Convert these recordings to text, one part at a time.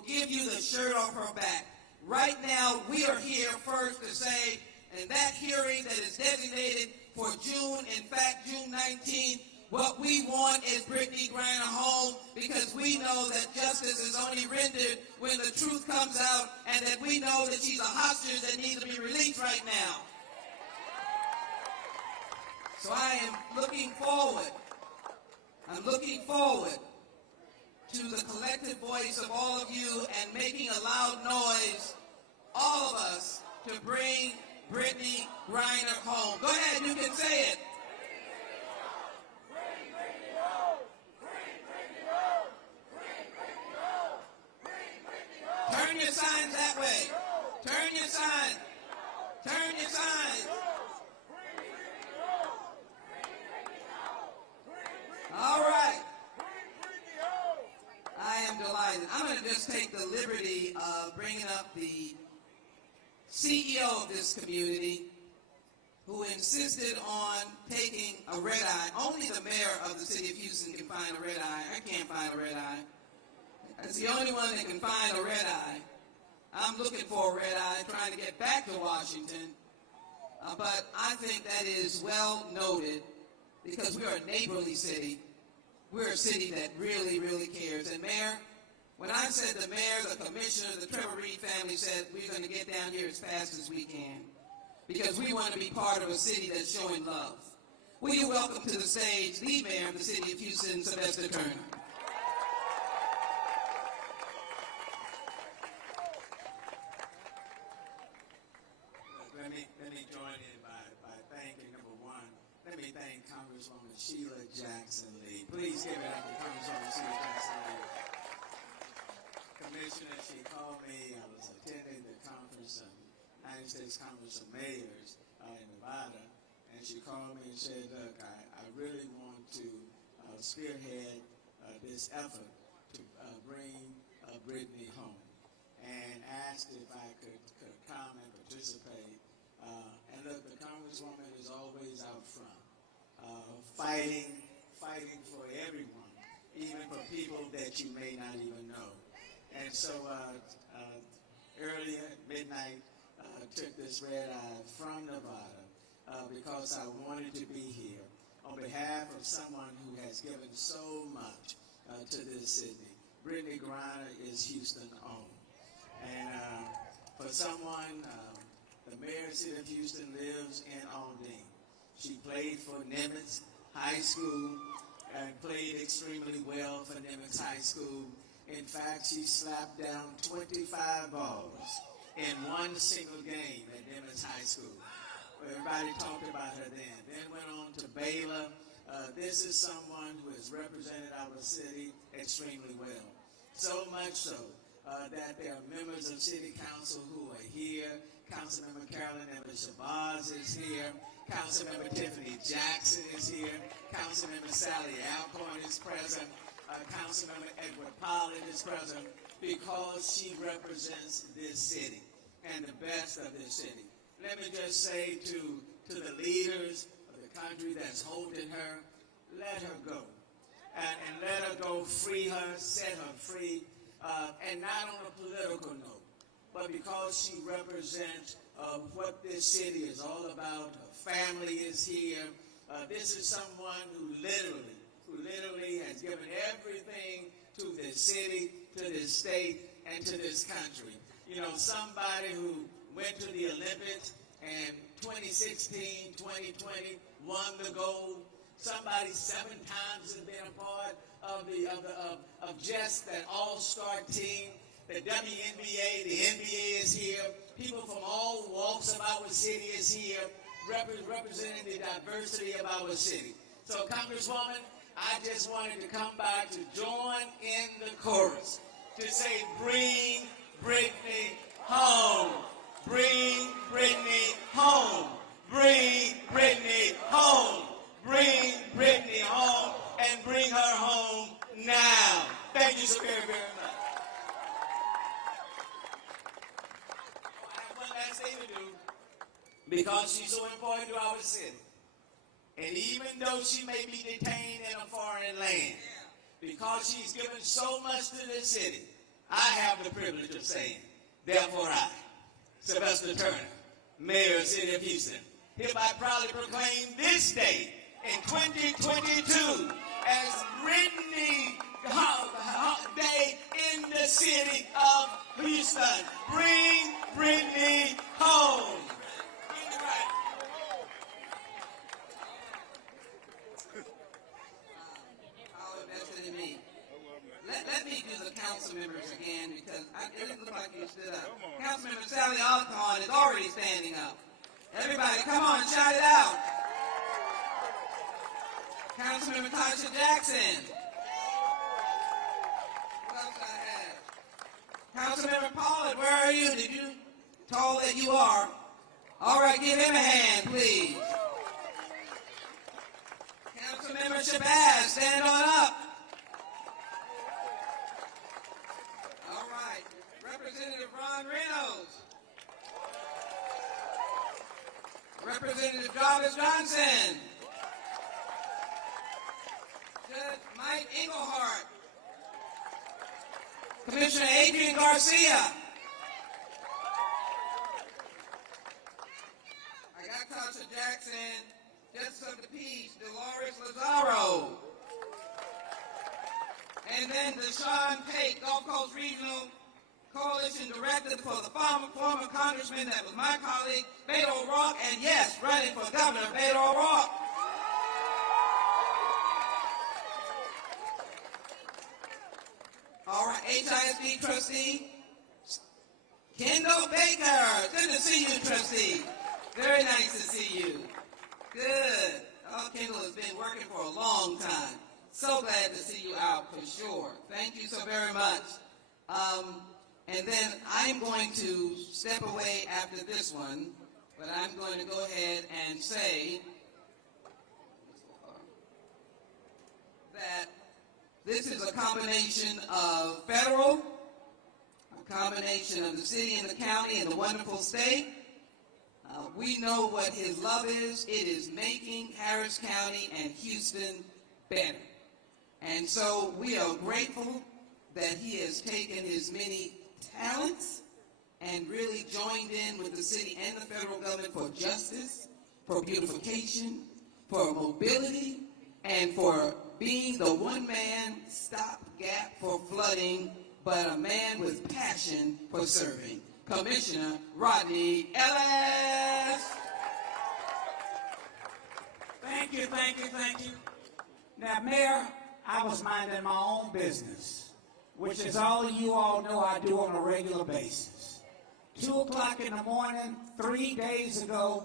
will give you the shirt off her back. Right now, we are here first to say, in that hearing that is designated for June, in fact, June 19th, what we want is Brittney Griner home, because we know that justice is only rendered when the truth comes out, and that we know that she's a hostage that needs to be released right now. So I am looking forward. I'm looking forward to the collective voice of all of you and making a loud noise, all of us, to bring Brittney Griner home. Go ahead, you can say it. Turn your signs that way. Turn your signs. Turn your signs. All right. I am delighted. I'm going to just take the liberty of bringing up the CEO of this community, who insisted on taking a red eye. Only the mayor of the city of Houston can find a red eye. I can't find a red eye. That's the only one that can find a red eye. I'm looking for a red eye, trying to get back to Washington. But I think that is well noted, because we are a neighborly city. We're a city that really, really cares. And Mayor, when I said the mayor, the commissioner, the Trevor Reed family said we're going to get down here as fast as we can, because we want to be part of a city that's showing love. Will you welcome to the stage the mayor of the city of Houston, Sylvester Turner. Let me join in by thanking, number one, let me thank Congresswoman Sheila Jackson Lee. Please give it up to Congresswoman Sheila Jackson Lee. Commissioner, she called me. I was attending the conference of United States Conference of Mayors in Nevada, and she called me and said, look, I really want to spearhead this effort to bring Brittney home, and asked if I could come and participate. And look, the Congresswoman is always out front, fighting for everyone, even for people that you may not even know. And so earlier at midnight, took this red eye from Nevada because I wanted to be here on behalf of someone who has given so much to this city. Brittney Griner is Houston owned. And for someone, the mayor of the city of Houston lives in Aldine. She played for Nimitz High School and played extremely well for Nimitz High School. In fact, she slapped down 25 balls in one single game at Nimitz High School. Everybody talked about her then went on to Baylor. This is someone who has represented our city extremely well. So much so that there are members of city council who are here. Councilmember Carolyn Evans Shabazz is here. Councilmember Tiffany Jackson is here. Councilmember Sally Alcorn is present. Councilmember Edward Pollard is present, because she represents this city and the best of this city. Let me just say to the leaders of the country that's holding her, let her go. And let her go, free her, set her free, and not on a political note, but because she represents what this city is all about. Her family is here. This is someone who literally has given everything to this city, to this state, and to this country. You know, somebody who went to the Olympics and 2016, 2020 won the gold. Somebody 7 times has been a part of just that all-star team. The WNBA, the NBA is here. People from all walks of our city is here, representing the diversity of our city. So, Congresswoman, I just wanted to come back to join in the chorus to say, bring Brittney home. Bring Brittney home. Bring Brittney home. Bring Brittney home, and bring her home now. Thank you so very, very much. I have one last thing to do, because she's so important to our city. And even though she may be detained in a foreign land, because she's given so much to this city, I have the privilege of saying, therefore I, Sylvester Turner, Mayor of the City of Houston, hereby proudly proclaim this day in 2022 as Brittney Day in the City of Houston. Bring Brittney home. How invested in me. Let me do the council members again because it didn't look like you stood up. Councilmember Sally Alcorn is already standing up. Everybody, come on, shout it out. Councilmember Tasha Jackson. What else I have? Councilmember Pollard, where are you? Did you tall that you are? All right, give him a hand, please. Councilmember Shabazz, stand on up. All right, Representative Ron Reynolds. Representative Jarvis Johnson. Judge Mike Engelhardt. Commissioner Adrian Garcia. I got Tasha Jackson. Justice of the Peace, Dolores Lazaro. And then Deshaun Pate, Gulf Coast Regional Coalition Director for the former congressman that was my colleague, Beto O'Rourke, and yes, running for governor, Beto O'Rourke. All right, HISD trustee, Kendall Baker. Good to see you, trustee. Very nice to see you. Good. Oh, Kendall has been working for a long time. So glad to see you out for sure. Thank you so very much. And then I'm going to step away after this one, but I'm going to go ahead and say that this is a combination of federal, a combination of the city and the county and the wonderful state. We know what his love is. It is making Harris County and Houston better. And so we are grateful that he has taken his many talents and really joined in with the city and the federal government for justice, for beautification, for mobility, and for being the one-man stopgap for flooding, but a man with passion for serving. Commissioner Rodney Ellis. Thank you, thank you, thank you. Now, Mayor, I was minding my own business, which is all you all know I do on a regular basis. 2 o'clock in the morning, 3 days ago,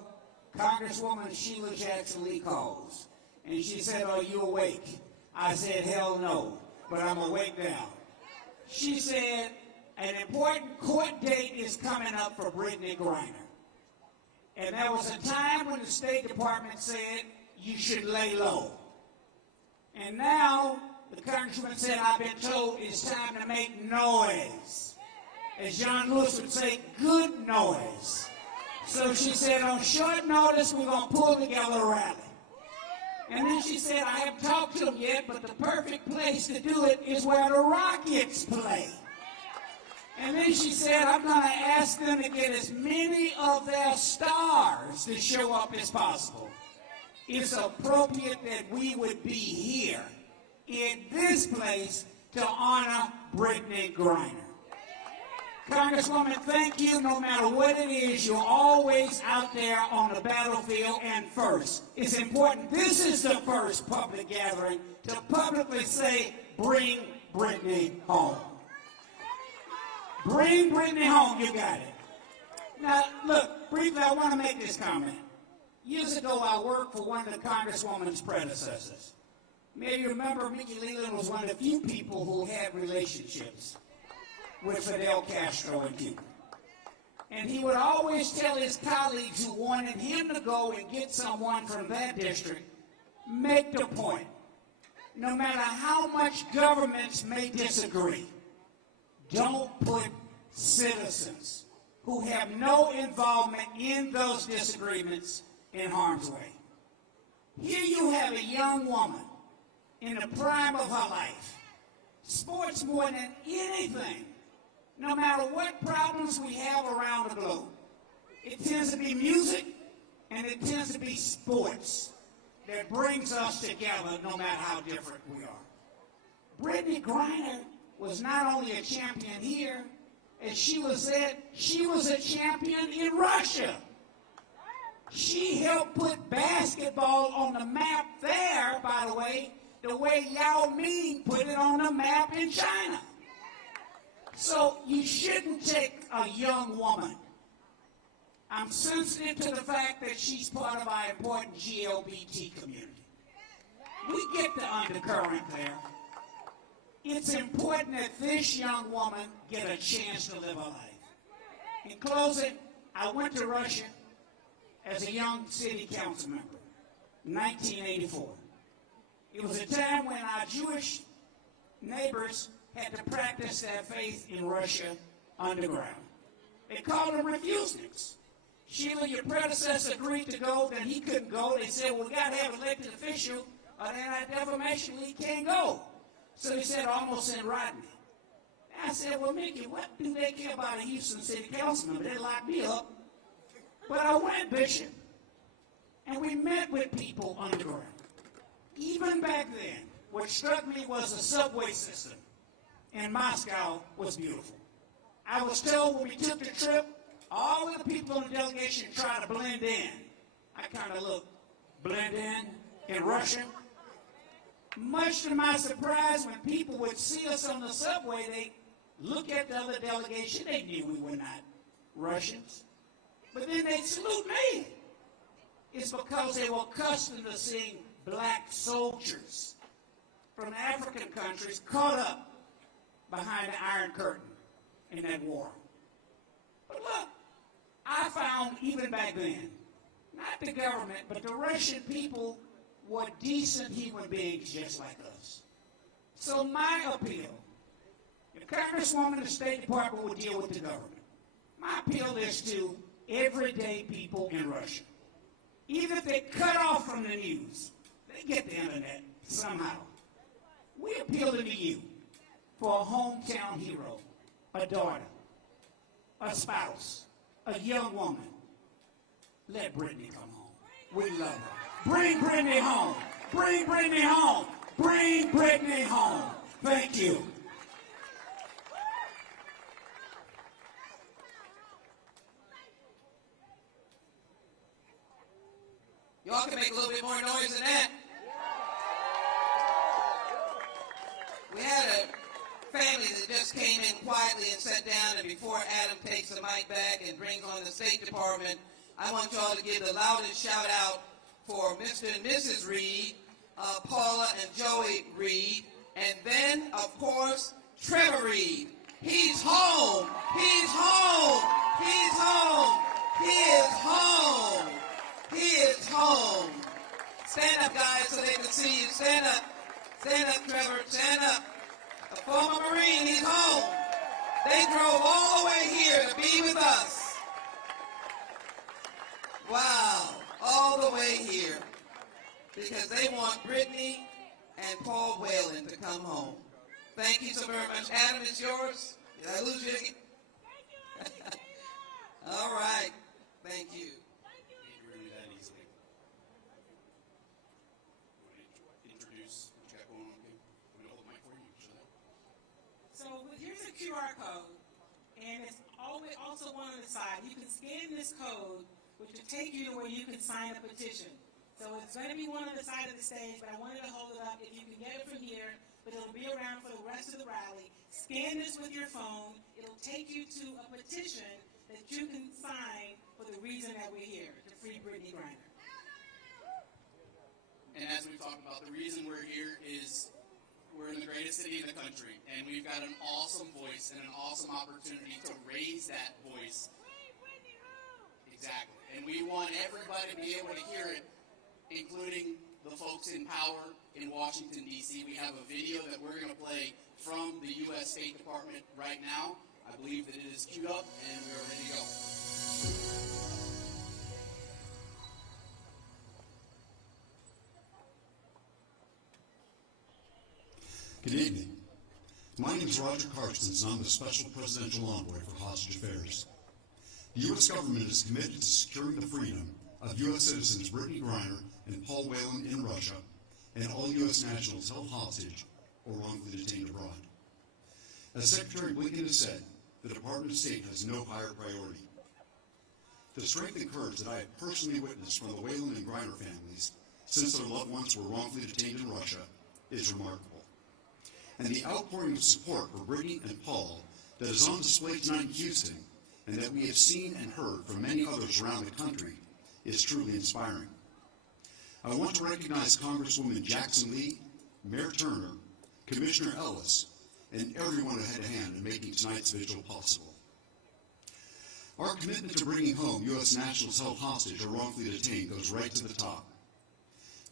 Congresswoman Sheila Jackson Lee calls. And she said, "Are you awake?" I said, "Hell no, but I'm awake now." She said, "An important court date is coming up for Brittney Griner." And there was a time when the State Department said, "You should lay low." And now, the Congresswoman said, "I've been told it's time to make noise." As John Lewis would say, good noise. So she said, on short notice, we're going to pull together a rally. And then she said, "I haven't talked to them yet, but the perfect place to do it is where the Rockets play." And then she said, "I'm going to ask them to get as many of their stars to show up as possible. It's appropriate that we would be here in this place to honor Brittney Griner." Congresswoman, thank you. No matter what it is, you're always out there on the battlefield and first. It's important. This is the first public gathering to publicly say, bring Brittney home. Bring Brittney home. You got it. Now, look, briefly, I want to make this comment. Years ago, I worked for one of the Congresswoman's predecessors. Maybe you remember Mickey Leland was one of the few people who had relationships with Fidel Castro in Cuba. And he would always tell his colleagues who wanted him to go and get someone from that district, make the point. No matter how much governments may disagree, don't put citizens who have no involvement in those disagreements in harm's way. Here you have a young woman in the prime of her life. Sports more than anything no matter what problems we have around the globe, it tends to be music and it tends to be sports that brings us together no matter how different we are. Brittney Griner was not only a champion here, as she was said, she was a champion in Russia. She helped put basketball on the map there, by the way Yao Ming put it on the map in China. So you shouldn't take a young woman. I'm sensitive to the fact that she's part of our important GLBT community. We get the undercurrent there. It's important that this young woman get a chance to live a life. In closing, I went to Russia as a young city council member, 1984. It was a time when our Jewish neighbors had to practice their faith in Russia underground. They called them refuseniks. Sheila, your predecessor, agreed to go, then he couldn't go. They said, well, we got to have an elected official, or then our defamation league can't go. So they said, almost send Rodney. I said, well, Mickey, what do they care about a Houston City Council member? They locked me up. But I went, Bishop, and we met with people underground. Even back then, what struck me was the subway system in Moscow was beautiful. I was told when we took the trip, all of the people in the delegation tried to blend in. I kind of looked, blend in Russian. Much to my surprise, when people would see us on the subway, they look at the other delegation. They knew we were not Russians. But then they'd salute me. It's because they were accustomed to seeing black soldiers from African countries caught up behind the Iron Curtain in that war. But look, I found even back then, not the government, but the Russian people were decent human beings just like us. So my appeal, if Congresswoman of the State Department would deal with the government, my appeal is to everyday people in Russia. Even if they cut off from the news, they get the internet somehow. We appeal to you for a hometown hero, a daughter, a spouse, a young woman. Let Brittany come home. We love her. Bring Brittany home. Bring Brittany home. Bring Brittany home. Thank you. Y'all can make a little bit more noise than that. We had a family that just came in quietly and sat down, and before Adam takes the mic back and brings on the State Department, I want y'all to give the loudest shout out for Mr. and Mrs. Reed, Paula and Joey Reed, and then, of course, Trevor Reed. He's home. He's home. He's home. He is home. He is home. Stand up, guys, so they can see you. Stand up. Stand up, Trevor. Stand up. A former Marine, he's home. They drove all the way here to be with us. Wow. All the way here. Because they want Brittany and Paul Whalen to come home. Thank you so very much. Adam, it's yours. Did I lose you again? All right. Thank you. Here's a QR code, and it's always also one on the side. You can scan this code, which will take you to where you can sign a petition. So it's going to be one on the side of the stage, but I wanted to hold it up. If you can get it from here, but it'll be around for the rest of the rally. Scan this with your phone. It'll take you to a petition that you can sign for the reason that we're here, to free Brittney Griner. And as we've talked about, the reason we're here is we're in the greatest city in the country, and we've got an awesome voice and an awesome opportunity to raise that voice. Exactly. And we want everybody to be able to hear it, including the folks in power in Washington, D.C. We have a video that we're going to play from the U.S. State Department right now. I believe that it is queued up, and we're ready to go. Good evening. My name is Roger Carstens, and I'm the Special Presidential Envoy for Hostage Affairs. The U.S. government is committed to securing the freedom of U.S. citizens Brittney Griner and Paul Whelan in Russia, and all U.S. nationals held hostage or wrongfully detained abroad. As Secretary Blinken has said, the Department of State has no higher priority. The strength and courage that I have personally witnessed from the Whelan and Griner families since their loved ones were wrongfully detained in Russia is remarkable. And the outpouring of support for Brittany and Paul that is on display tonight in Houston, and that we have seen and heard from many others around the country, is truly inspiring. I want to recognize Congresswoman Jackson Lee, Mayor Turner, Commissioner Ellis, and everyone who had a hand in making tonight's vigil possible. Our commitment to bringing home U.S. nationals held hostage or wrongfully detained goes right to the top.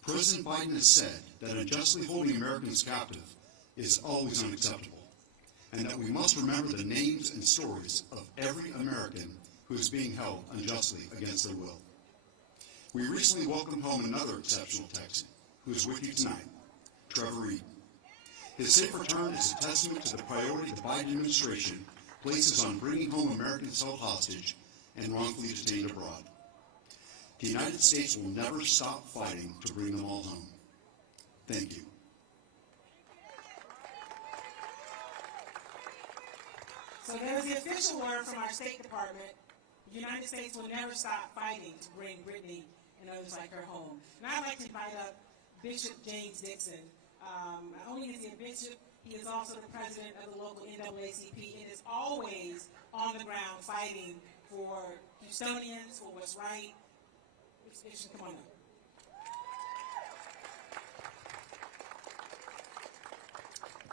President Biden has said that unjustly holding Americans captive is always unacceptable, and that we must remember the names and stories of every American who is being held unjustly against their will. We recently welcomed home another exceptional Texan who is with you tonight, Trevor Reed. His safe return is a testament to the priority the Biden administration places on bringing home Americans held hostage and wrongfully detained abroad. The United States will never stop fighting to bring them all home. Thank you. So there's the official word from our State Department. The United States will never stop fighting to bring Brittany and others like her home. And I'd like to invite up Bishop James Dixon. Not only is he a bishop, he is also the president of the local NAACP and is always on the ground fighting for Houstonians, for what's right. Bishop, come on up.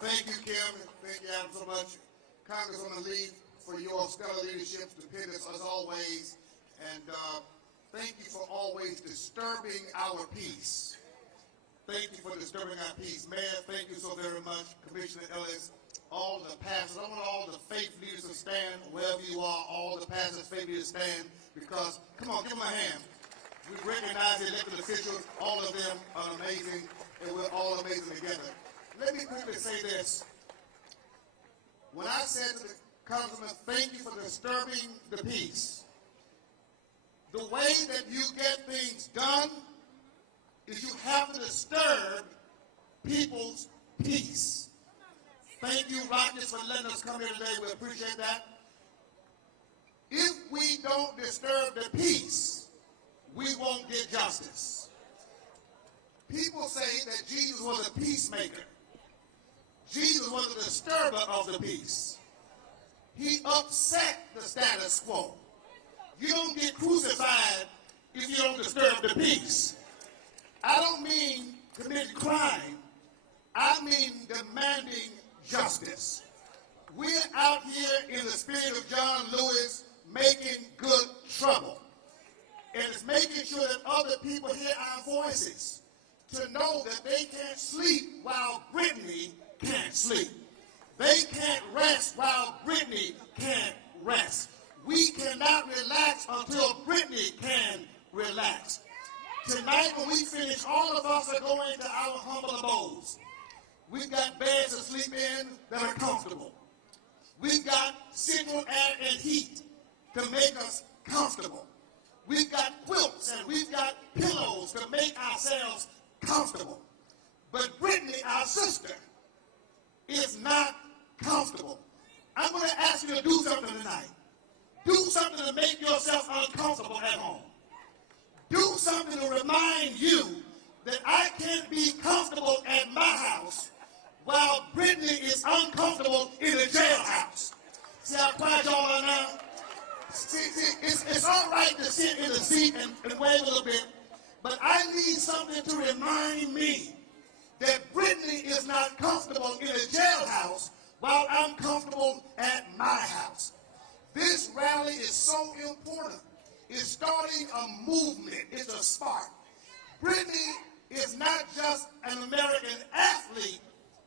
Thank you, Kim. Thank you, Adam, so much. Congresswoman Lee, for your stellar leadership, stupendous as always, and thank you for always disturbing our peace. Thank you for disturbing our peace. Mayor, thank you so very much. Commissioner Ellis, all the pastors. I want all the faith leaders to stand wherever you are, all the pastors, faith leaders stand, because, come on, give them a hand. We recognize the elected officials. All of them are amazing, and we're all amazing together. Let me quickly say this. When I said to the Congressman, thank you for disturbing the peace, the way that you get things done is you have to disturb people's peace. Thank you, Rogers, for letting us come here today. We appreciate that. If we don't disturb the peace, we won't get justice. People say that Jesus was a peacemaker. Jesus was a disturber of the peace. He upset the status quo. You don't get crucified if you don't disturb the peace. I don't mean commit crime. I mean demanding justice. We're out here in the spirit of John Lewis making good trouble. And it's making sure that other people hear our voices to know that they can't sleep while Brittany can't sleep. They can't rest while Brittany can't rest. We cannot relax until Brittany can relax. Tonight when we finish, all of us are going to our humble abodes. We've got beds to sleep in that are comfortable. We've got central air and heat to make us comfortable. We've got quilts and we've got pillows to make ourselves comfortable. But Brittany, our sister, is not comfortable. I'm going to ask you to do something tonight. Do something to make yourself uncomfortable at home. Do something to remind you that I can't be comfortable at my house while Brittany is uncomfortable in the jailhouse. See how quiet y'all are now? See, it's all right to sit in the seat and wait a little bit, but I need something to remind me that Brittany is not comfortable in a jailhouse while I'm comfortable at my house. This rally is so important. It's starting a movement. It's a spark. Brittany is not just an American athlete.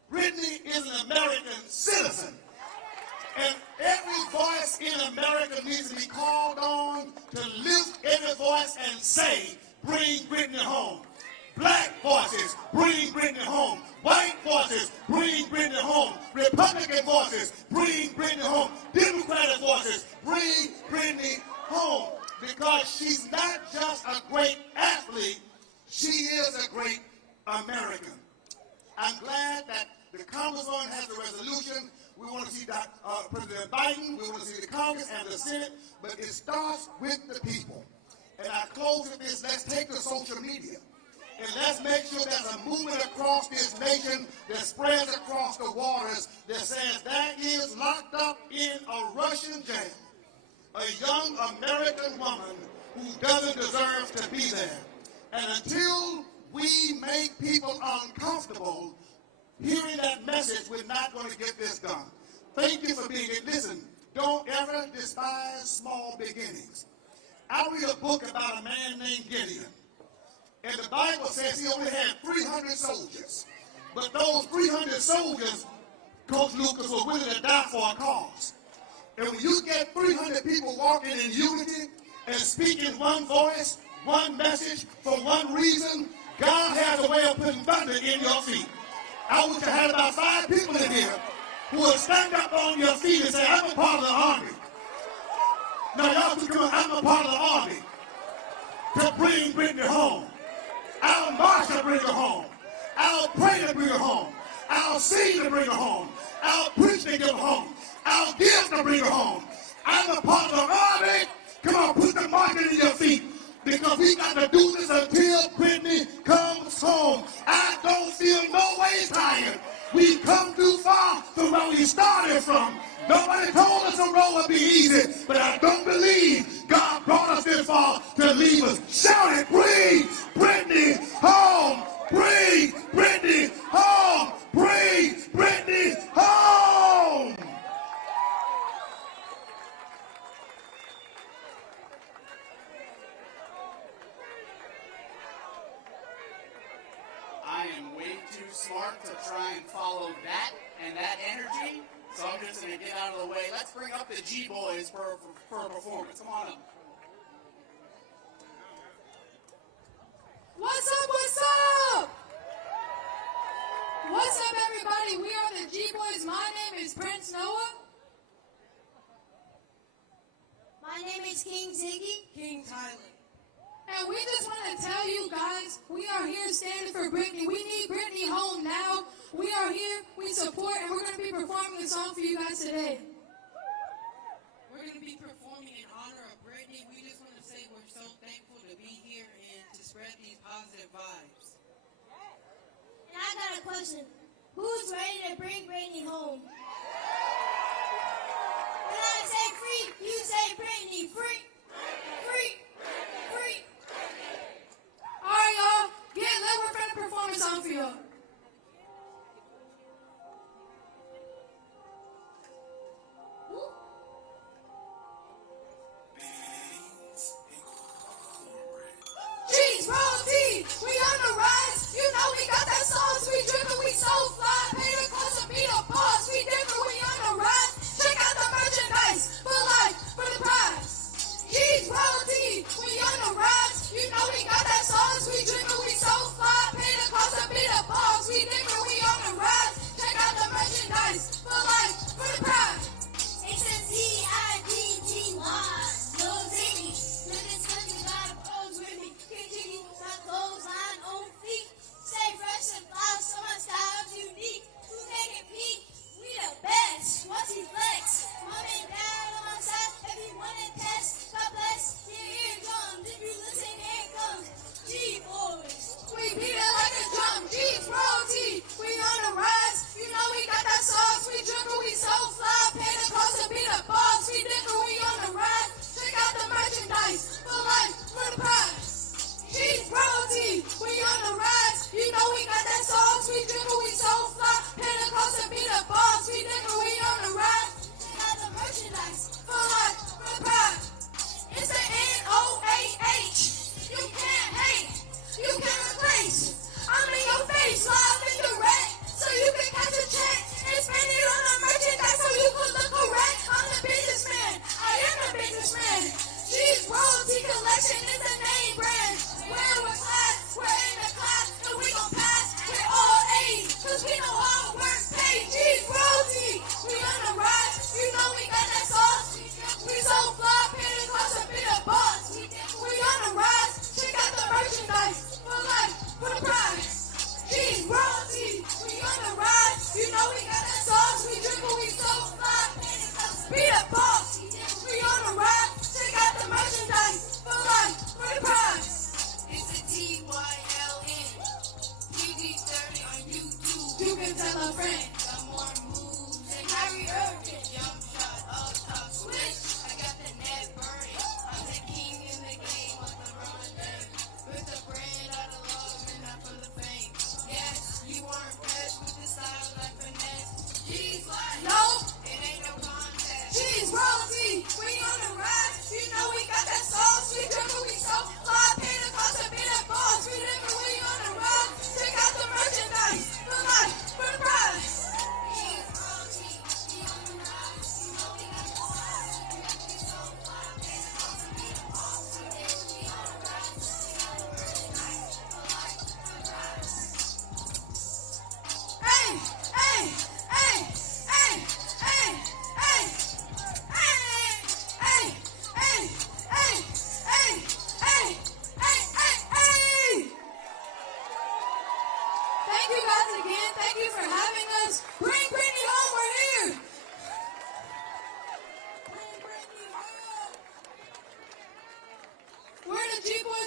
Brittany is an American citizen. And every voice in America needs to be called on to lift every voice and say, bring Brittany home. Black voices, bring Brittany home. White voices, bring Brittany home. Republican voices, bring Brittany home. Democratic voices, bring Brittany home. Because she's not just a great athlete, she is a great American. I'm glad that the Congresswoman has a resolution. We want to see President Biden, we want to see the Congress and the Senate, but it starts with the people. And I close with this, let's take to social media. And let's make sure there's a movement across this nation that spreads across the waters that says that is locked up in a Russian jail a young American woman who doesn't deserve to be there. And until we make people uncomfortable hearing that message, we're not going to get this done. Thank you for being here. Listen, don't ever despise small beginnings. I read a book about a man named Gideon. And the Bible says he only had 300 soldiers. But those 300 soldiers, Coach Lucas, were willing to die for a cause. And when you get 300 people walking in unity and speaking one voice, one message, for one reason, God has a way of putting thunder in your feet. I wish I had about 5 people in here who would stand up on your feet and say, I'm a part of the army. Now y'all can come, I'm a part of the army to bring Brittany home. I'll march to bring her home. I'll pray to bring her home. I'll sing to bring her home. I'll preach to get her home. I'll give to bring her home. I'm a part of the army. Come on, put the market in your feet. Because we got to do this until Brittany comes home. I don't feel no way tired. We've come too far from where we started from. Nobody told us the road would be easy, but I don't believe God brought us this far to leave us. Shout it, bring Brittany home. Bring Brittany home. Bring Brittany home. I am way too smart to try and follow that and that energy, so I'm just going to get out of the way. Let's bring up the G-Boys for a performance. Come on up. What's up, what's up? What's up, everybody? We are the G-Boys. My name is Prince Noah. My name is King Ziggy. King Tyler. And we just want to tell you guys, we are here standing for Brittany. We need Brittany home now. We are here, we support, and we're going to be performing a song for you guys today. We're going to be performing in honor of Brittany. We just want to say we're so thankful to be here and to spread these positive vibes. And I got a question. Who's ready to bring Brittany home? When I say free, you say Brittany. Free. Free. Free. All right, y'all. Get lit. We're going to perform a song for y'all. Cheese, royalty, we on the rise. You know we got that sauce, we drippin', we so fly. Pay the cost and be the boss. We different, we on the rise. Check out the merchandise for life, for the prize. Cheese, royalty, we on the rise. You know we got that sauce, we drippin', we so fly. Pay the cost and be the boss. We different, we on the rise. Check out the merchandise for life, for the prize. It's a Z-I-D-G-Y. No Ziggy. Look at something got a pose with me. King Ziggy, my clothes on own feet. Stay fresh and fly, so my style's unique. Who make it peak? We the best. What's he flex? Mom and dad on my side. Everyone in test. God bless. Here it comes. If you listen, here it comes. G-Boys. We beat it like a drum, G's royalty. We on the rise, you know we got that sauce. We drippin', we so fly. Pay the cost to be the boss. We different, we on the rise. Check out the merchandise for life, for the prize. G's royalty, we on the rise. You know we got that sauce. We drippin', we so fly. Pay the cost to be the boss. We different, we on the rise. Check out the merchandise. For life, for the prize. It's the N-O-A-H. You can't hate. You can replace. I'm in your face, live and direct, so you can catch a check and spend it on the merchandise so you can look correct. I'm the businessman. I am the businessman. G's Royalty Collection is the name brand. We're with class. We're in the class.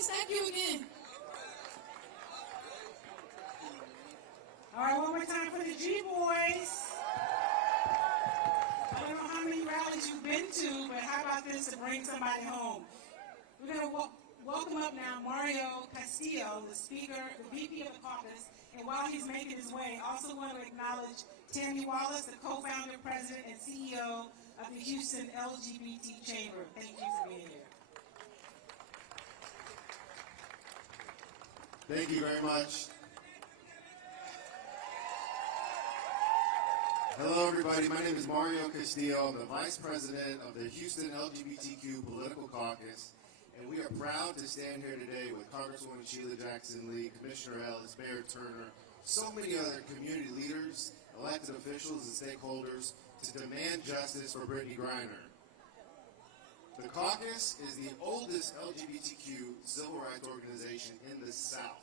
Boys. Thank you again. All right, one more time for the G Boys. I don't know how many rallies you've been to, but how about this to bring somebody home? We're going to welcome up now Mario Castillo, the speaker, the VP of the caucus, and while he's making his way, I also want to acknowledge Tammy Wallace, the co-founder, president, and CEO of the Houston LGBT Chamber. Thank you for being here. Thank you very much. Hello, everybody. My name is Mario Castillo. I'm the Vice President of the Houston LGBTQ Political Caucus, and we are proud to stand here today with Congresswoman Sheila Jackson-Lee, Commissioner Ellis, Mayor Turner, so many other community leaders, elected officials, and stakeholders to demand justice for Brittney Griner. The caucus is the oldest LGBTQ civil rights organization in the South.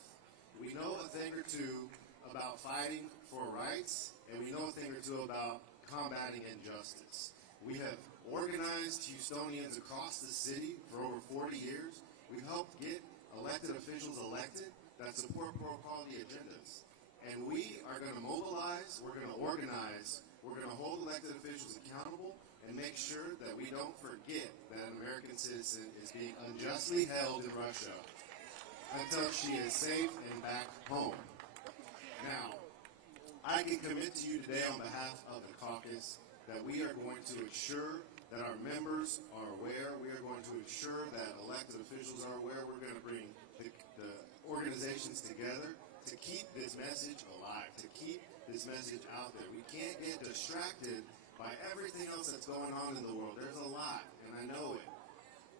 We know a thing or two about fighting for rights, and we know a thing or two about combating injustice. We have organized Houstonians across the city for over 40 years. We've helped get elected officials elected that support pro-equality agendas. And we are going to mobilize, we're going to organize, we're going to hold elected officials accountable and make sure that we don't forget that an American citizen is being unjustly held in Russia until she is safe and back home. Now, I can commit to you today on behalf of the caucus that we are going to ensure that our members are aware. We are going to ensure that elected officials are aware. We're going to bring the organizations together to keep this message alive, to keep this message out there. We can't get distracted by everything else that's going on in the world. There's a lot, and I know it.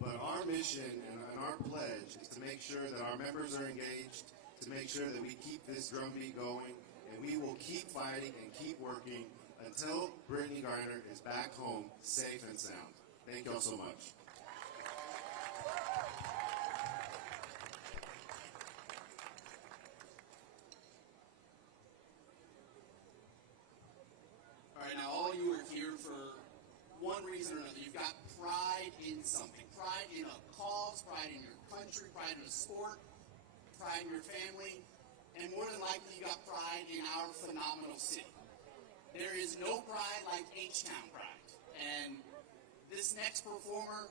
But our mission and our pledge is to make sure that our members are engaged, to make sure that we keep this drumbeat going, and we will keep fighting and keep working until Brittney Griner is back home, safe and sound. Thank y'all so much. All right, now all you are here for one reason or another. You've got pride in something. Pride in a cause, pride in your country, pride in a sport, pride in your family, and more than likely you got pride in our phenomenal city. There is no pride like H-Town pride. And this next performer,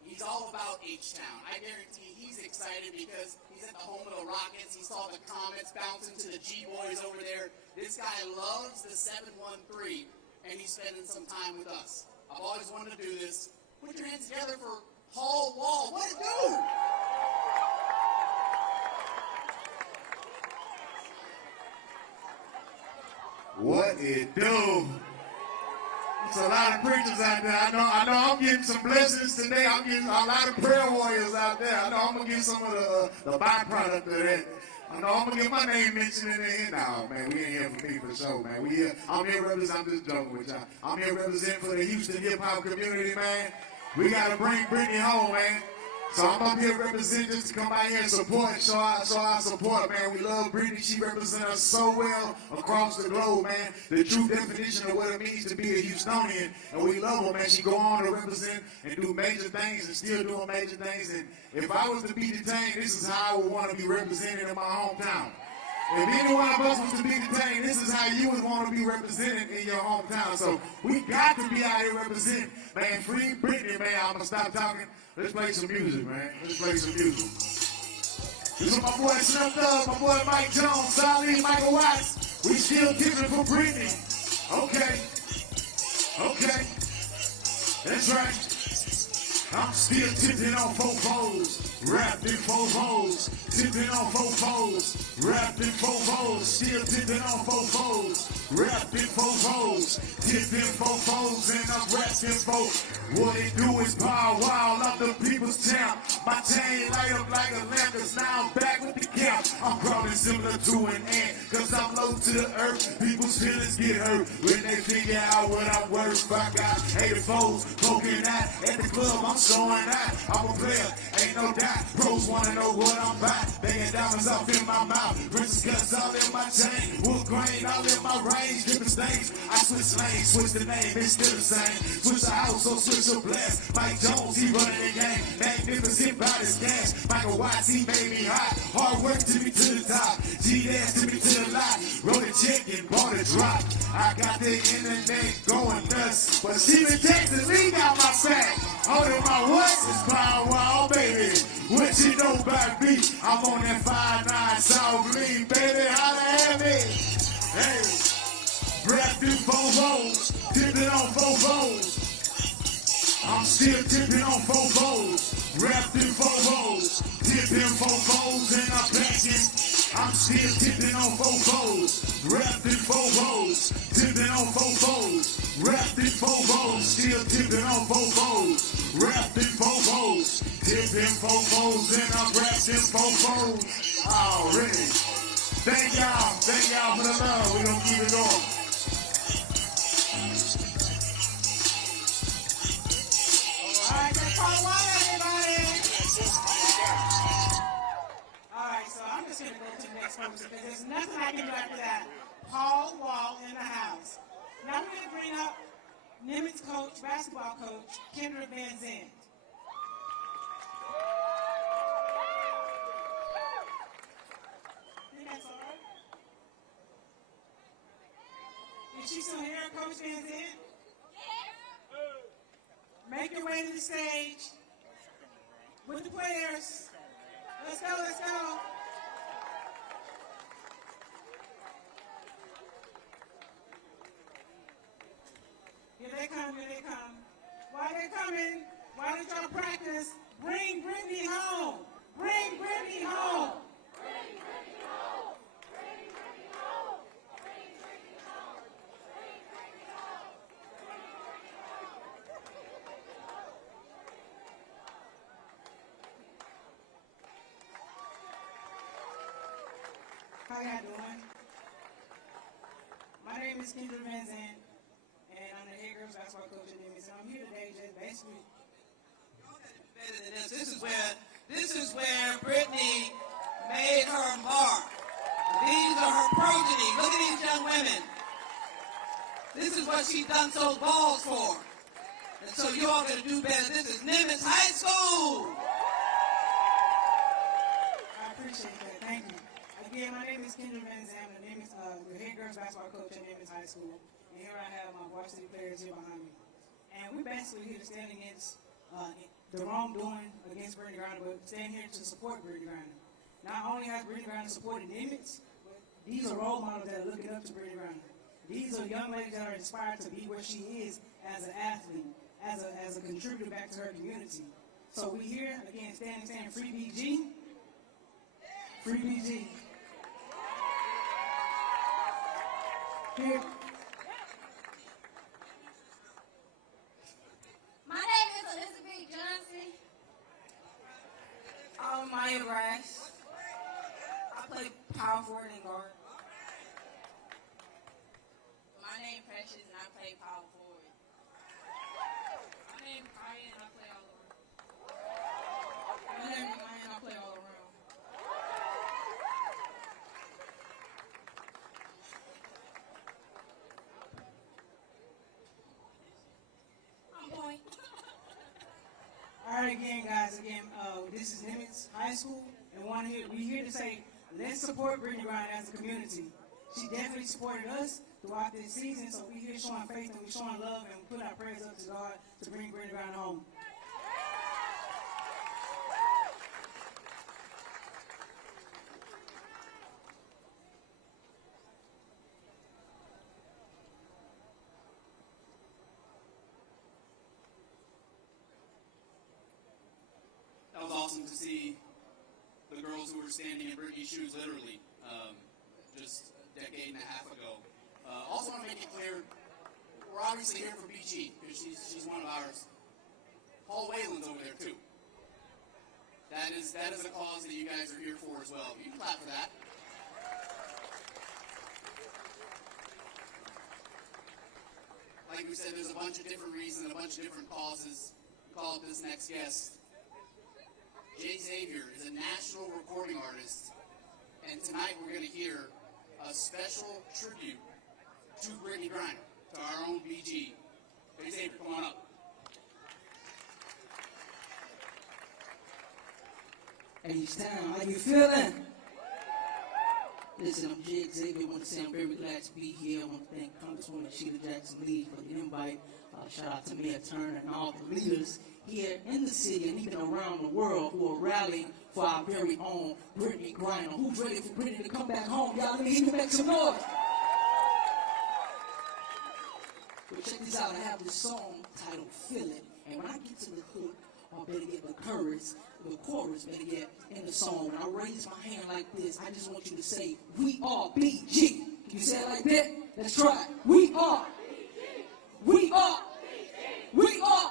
he's all about H-Town. I guarantee he's excited because he's at the home of the Rockets. He saw the Comets bouncing to the G-Boys over there. This guy loves the 713, and he's spending some time with us. I've always wanted to do this. Put your hands together for Paul Wall. What a dude! What it do? There's a lot of preachers out there. I know I'm getting some blessings today. I'm getting a lot of prayer warriors out there. I know I'm going to get some of the byproduct of that. I know I'm going to get my name mentioned in the end. No, man, we ain't here for me for sure, man. We here. I'm here representing, I'm just joking with y'all. I'm here representing for the Houston hip-hop community, man. We got to bring Brittney home, man. So I'm up here representing just to come out here and support, show our support, man. We love Brittney. She represents us so well across the globe, man. The true definition of what it means to be a Houstonian. And we love her, man. She go on to represent and do major things and still doing major things. And if I was to be detained, this is how I would want to be represented in my hometown. If any one of us was to be detained, this is how you would want to be represented in your hometown. So we got to be out here representing, man. Free Brittney, man. I'm going to stop talking. Let's play some music, man. Let's play some music. This is my boy Slim Thug, my boy Mike Jones, Sally, Michael Watts. We still tipping for Brittney. Okay. Okay. That's right. I'm still tipping on fofos, wrapped in fofos, tipping on fofos, wrapped in fofos, still tipping on fofos, wrapped in fofos, tipping fofos, and I'm wrapped in fofos. What it do is power wild up the people's champ. My chain light up like a lamp, cause now I'm back with the camp. I'm crawling similar to an ant, cause I'm low to the earth. People's feelings get hurt when they figure out what I'm worth. I got 84s poking out at the club, I'm showing out. I'm a player, ain't ain't no doubt. Pros wanna know what I'm about. Banging diamonds off in my mouth. Princess cuts all in my chain. Wood grain all in my range. Different stains. I switch lanes, switch the name, it's still the same. Switch the house, so switch the blast. Mike Jones, he running the game. Magnificent by his gas. Michael Watts, he made me hot. Hard work to me to the top. G-Dance to me to the lot. Wrote a check and bought a drop. I got the internet going nuts. But she in Texas, he got my back. Holding my what? It's Power Wall, baby. What you know about me? I'm on that 5'9" South Lee, baby. Holla at me. Hey. Breath through Fofos, tipping on Fofos. I'm still tipping on Fofos. Breath through Fofos, tipping Fofos and I'm packing. I'm still tipping on Fofos. Breath through Fofos, tipping on Fofos. Breath through Fofos, still tipping on Fofos. Breath through Fofos, tipping Fofos and I'm pressing Fofos. Already. Thank y'all for the love. We're gonna keep it going. Alright, let's call water, everybody. Alright, so I'm just going to go to the next person because there's nothing I can do after that. Paul Wall in the house. Now I'm going to bring up Nimitz coach, basketball coach, Kendra Van Zandt. Think that's all right? Is she still here, Coach Van Zandt? Make your way to the stage with the players. Let's go, let's go. Here they come, here they come. While they're coming, why don't y'all practice? Bring Brittany home. Bring Brittany home. Bring Brittany home. Bring Brittany home. Bring Brittany home. Bring Brittany home. How y'all doing? My name is Kendra Van Zandt, and I'm the head girls basketball coach at Nimitz. So I'm here today just basically. Better than this. This is where Brittany made her mark. These are her progeny. Look at these young women. This is what she's done so balls for. And so you all got to do better. This is Nimitz High School. I appreciate that. Thank you. Again, my name is Kendra Van Zandt. I'm the head girls basketball coach at Nimitz High School. And here I have my varsity players here behind me. And we're basically here to stand against the wrongdoing against Brittney Griner, but stand here to support Brittney Griner. Not only has Brittney Griner supported Nimitz, but these are role models that are looking up to Brittney Griner. These are young ladies that are inspired to be where she is as an athlete, as a contributor back to her community. So we here, again, stand, free BG. Free BG. Here. My name is Elizabeth Johnson. I'm Maya Rice. I play power forward and guard. My name is Precious and I play power forward. My name is Kaya and I play all around. My name is Maya and I play all around. All right, again, guys. This is Nimitz High School, and we're here to say, let's support Brittney Griner as a community. She definitely supported us throughout this season, so we're here showing faith and we're showing love and putting our prayers up to God to bring Brittney Griner home. That was awesome to see the girls who were standing in Brittany's shoes, literally, just a decade and a half ago. Also want to make it clear, we're obviously here for BG, because she's one of ours. Paul Whalen's over there, too. That is a cause that you guys are here for as well. You can clap for that. Like we said, there's a bunch of different reasons, a bunch of different causes. Call up this next guest. Jay Xavier is a national recording artist, and tonight we're going to hear a special tribute to Brittney Griner, to our own BG. Jay Xavier, come on up. H-Town, how you feeling? Listen, I'm Jay Xavier. I want to say I'm very glad to be here. I want to thank Congresswoman Sheila Jackson Lee for the invite. Shout out to Mayor Turner and all the leaders here in the city and even around the world who are rallying for our very own Brittney Griner. Who's ready for Brittney to come back home? Y'all, let me hear you make some noise. Well, check this out. I have this song titled Feel It. And when I get to the hook, or better yet, the chorus, better yet, in the song, when I raise my hand like this, I just want you to say, we are BG. Can you say it like that? Let's try it. We are. We are. We are.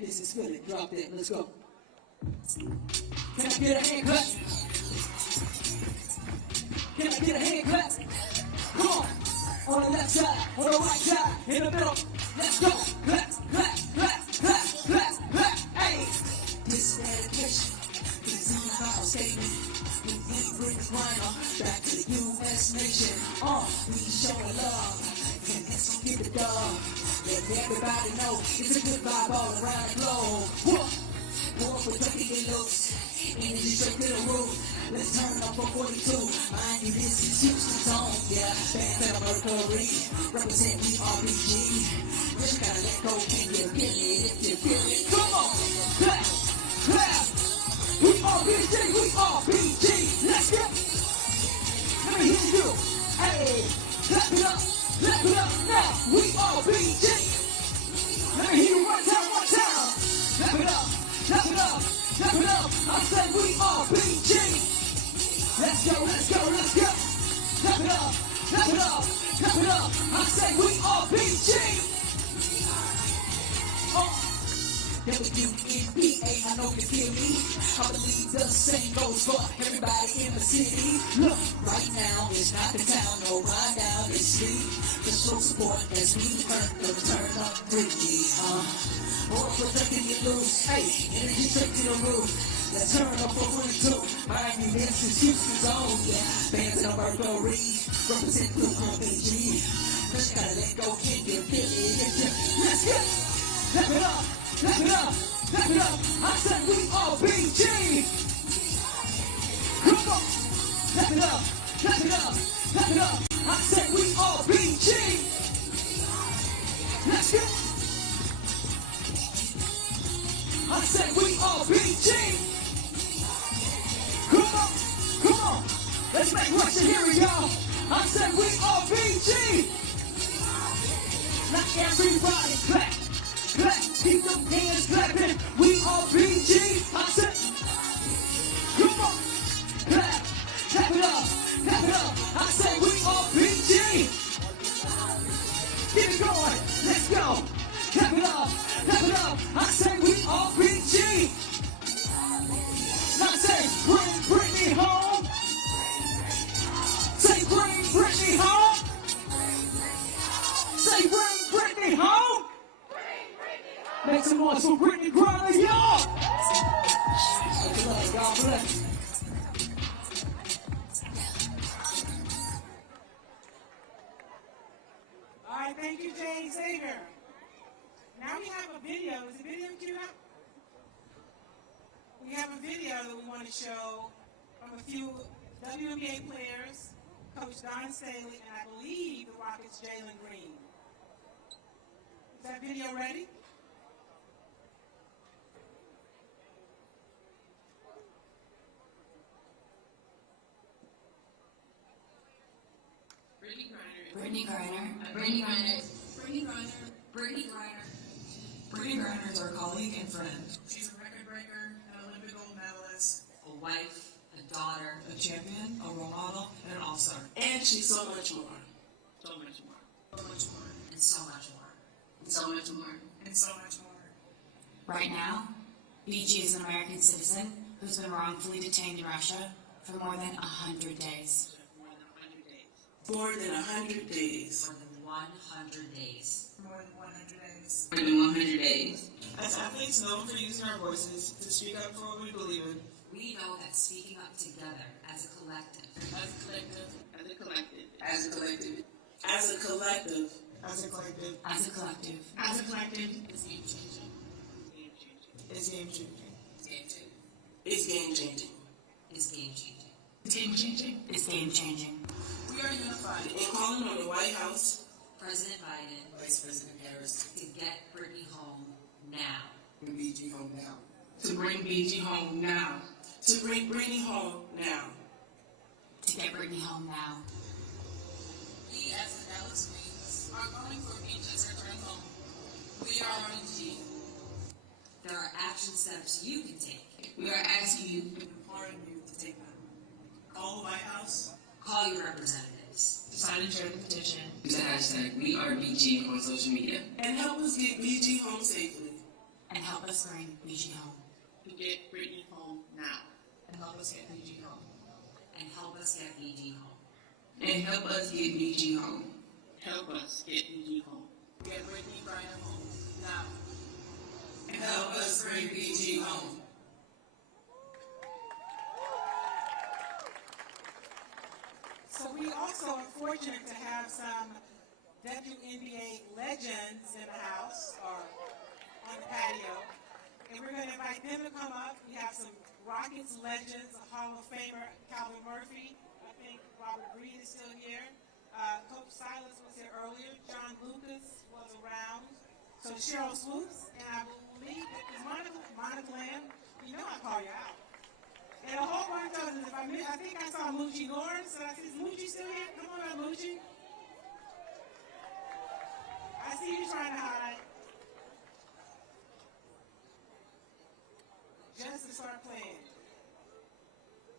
This is Feel It. Drop that. Let's go. Can I get a hand clap? Can I get a hand clap? Come on. On the left side, on the right side, in the middle. Let's go. Clap, clap, clap, clap, clap, clap. Hey. This is dedication. This is our statement. We Brittney Griner back to the U.S. nation. We showing love. And let's give it dog. Let everybody know it's a good vibe all around the globe. War for tucking your loose. Energy straight to the roof. Let's turn up for 42. Mind you, this is Houston's home. Yeah, fans at Mercury. Represent we RBG. Just gotta let go. Can you feel it if you feel it? Come on. Clap. Clap. We RBG. We RBG. Let's go. Let me hear you. Hey. Clap it up. Clap it up now. We RBG. Let me hear you one time. Clap it up. Clap it up. Clap it up. I said we RBG. Let's go, let's go, let's go. Clap it up, clap it up, clap it up. I say we RBG. WNBA, I know you feel me. I believe the same goes for everybody in the city. Look, right now it's not the town, no ride down, it's sleep. Just show support as we earn the return of Brittney. Or protecting you loose. Hey, energy straight to the roof. Let's turn up for 42. Mind you, this is Houston's own. Yeah, fans at Mercury. Represent Blue RBG. Just gotta let go, can you feel it? Let's go. Clap it up, clap it up, clap it up. I said we RBG. Come on. Clap it up, clap it up, clap it up. I said we RBG. Let's go. I said we RBG. Come on, come on. Let's make Russia hear it, y'all. I said we RBG. Now everybody clap, clap. Keep them hands clapping. We RBG. I said, come on. Clap, clap it up, clap it up. I said we RBG. Get it going. Let's go. Clap it up, clap it up. I say we RBG. Now say bring Brittney home. Say bring Brittney home. Say bring Brittney home. Make some noise for Brittney Griner, y'all. God bless. All right, thank you, Jay Xavier. Now we have a video. Is the video queued up? We have a video that we want to show from a few WNBA players, Coach Don Staley, and I believe the Rockets' Jalen Green. Is that video ready? Brittney Griner. Brittney Griner. Brittney Griner. Brittney Griner. Brittney Griner is our colleague and friend. She's a record breaker, an Olympic gold medalist, a wife, a daughter, a champion, a role model, and an all-star. And she's so much more. So much more. So much more. And so much more. And so much more. And so much more. Right now, BG is an American citizen who's been wrongfully detained in Russia for more than 100 days. More than 100 days. More than 100 days. More than 100 days. Olympics in 100 days. As athletes known for using our voices to speak up for what we believe in, We know that speaking up together as a collective, as a collective, As a collective. as a collective, As a collective. as a collective, as a collective, As a collective. It's game changing. is game changing. It's game changing. It's game changing. is game changing. It's game changing. We are unified in calling on the White House, President Biden, Vice President Harris, to get Brittany home now. and BG home now. To bring BG home now. To bring Brittany home now. To get Brittany home now. We as the Dallas Queens are calling for BG's return home. We are BG. There are action steps you can take. We are asking you and imploring you to take them. Call the White House. Call your representatives. To sign and share the petition. Use the hashtag WeAreBG on social media. And help us get BG home safely. And help us bring BG home. To get Brittany home now. And help us get BG home. And help us get BG home. And help us get BG home. Help us get BG home. Get Brittney Griner home now. And help us bring BG home. So we also are fortunate to have some WNBA legends in the house or on the patio. And we're going to invite them to come up. We have some Rockets legends, a Hall of Famer, Calvin Murphy. I think Robert Reed is still here. Coach Silas was here earlier. John Lucas was around. So Cheryl Swoops, and I believe that is Monica Lamb. You know I call you out. And a whole bunch of others. I think I saw Moochie Lawrence. Did I see, is Moochie still here? Come on up, Moochie. I see you trying to hide. Just to start playing.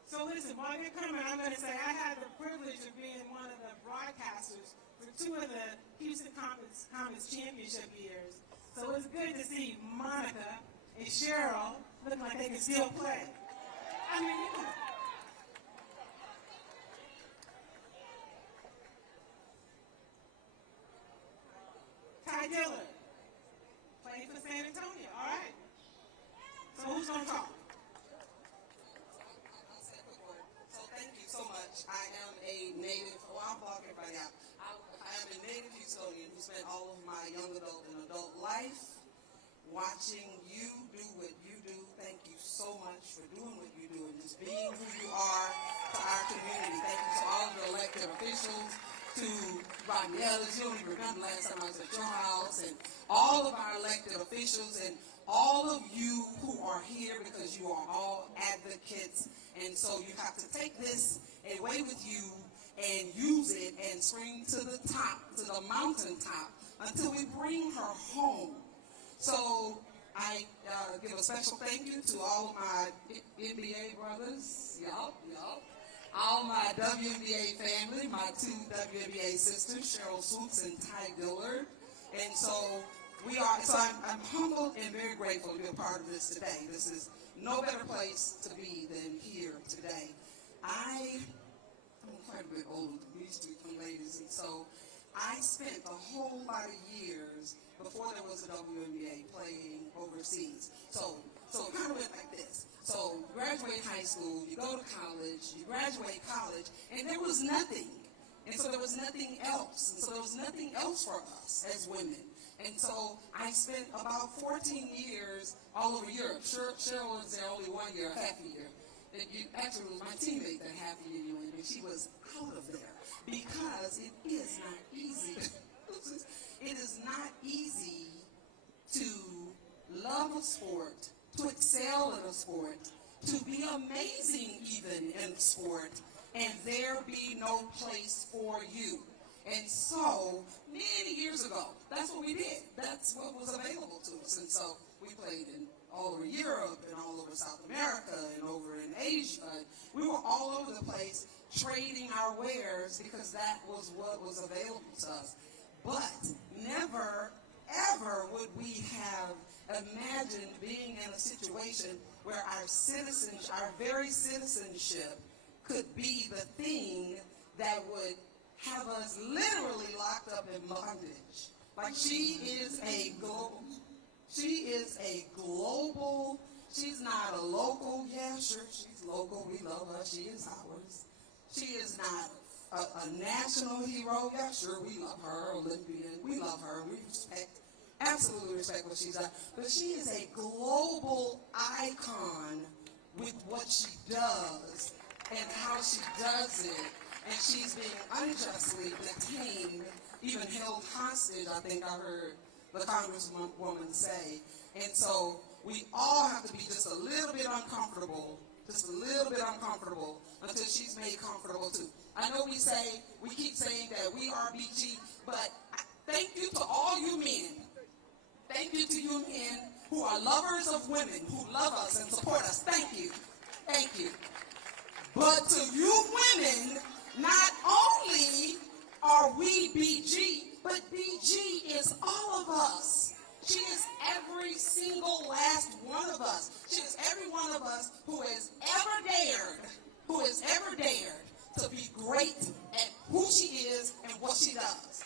So listen, while they're coming, I'm going to say I had the privilege of being one of the broadcasters for 2 of the Houston Comets championship years. So it's good to see Monica and Cheryl looking like they can still play. I mean, you know. Ty Dillard, played for San Antonio, all right. So who's going to talk? So thank you so much. I am a native, I'm blocking everybody out. I am a native Houstonian who spent all of my young adult and adult life watching you do what you do. Thank you so much for doing what you do and just being who you are to our community. Thank you to all of the elected officials, to Rodney Ellis. You don't even remember last time I was at your house, and all of our elected officials and all of you who are here because you are all advocates. And so you have to take this away with you and use it and spring to the top, to the mountaintop, until we bring her home. So I give a special thank you to all of my NBA brothers, all my WNBA family, my 2 WNBA sisters, Cheryl Swoops and Ty Dillard. And so I'm humbled and very grateful to be a part of this today. This is no better place to be than here today. I'm quite a bit older than these 2 young ladies, and so I spent a whole lot of years before there was a WNBA playing overseas. So it kind of went like this. So you graduate high school, you go to college, you graduate college, and there was nothing. And so there was nothing else. And so there was nothing else for us as women. And so I spent about 14 years all over Europe. Cheryl was there only 1 year, half a year. Actually, it was my teammate that half a year you went, and she was out of there because it is not easy. It is not easy to love a sport, to excel in a sport, to be amazing even in the sport, and there be no place for you. And so, many years ago, that's what we did. That's what was available to us. And so, we played in all over Europe and all over South America and over in Asia. We were all over the place trading our wares because that was what was available to us. But never, ever would we have imagined being in a situation where our very citizenship could be the thing that would have us literally locked up in bondage. Like she is a global, she's not a local, yeah, sure, she's local, we love her, she is ours. She is not a national hero, yeah, sure, we love her, Olympian, we love her, we absolutely respect what she's done. But she is a global icon with what she does and how she does it. And she's being unjustly detained, even held hostage, I think I heard the Congresswoman say. And so we all have to be just a little bit uncomfortable, until she's made comfortable too. I know we keep saying that we are BG, but thank you to all you men. Thank you to you men who are lovers of women, who love us and support us. Thank you. Thank you. But to you women, not only are we BG, but BG is all of us. She is every single last one of us. She is every one of us who has ever dared to be great at who she is and what she does.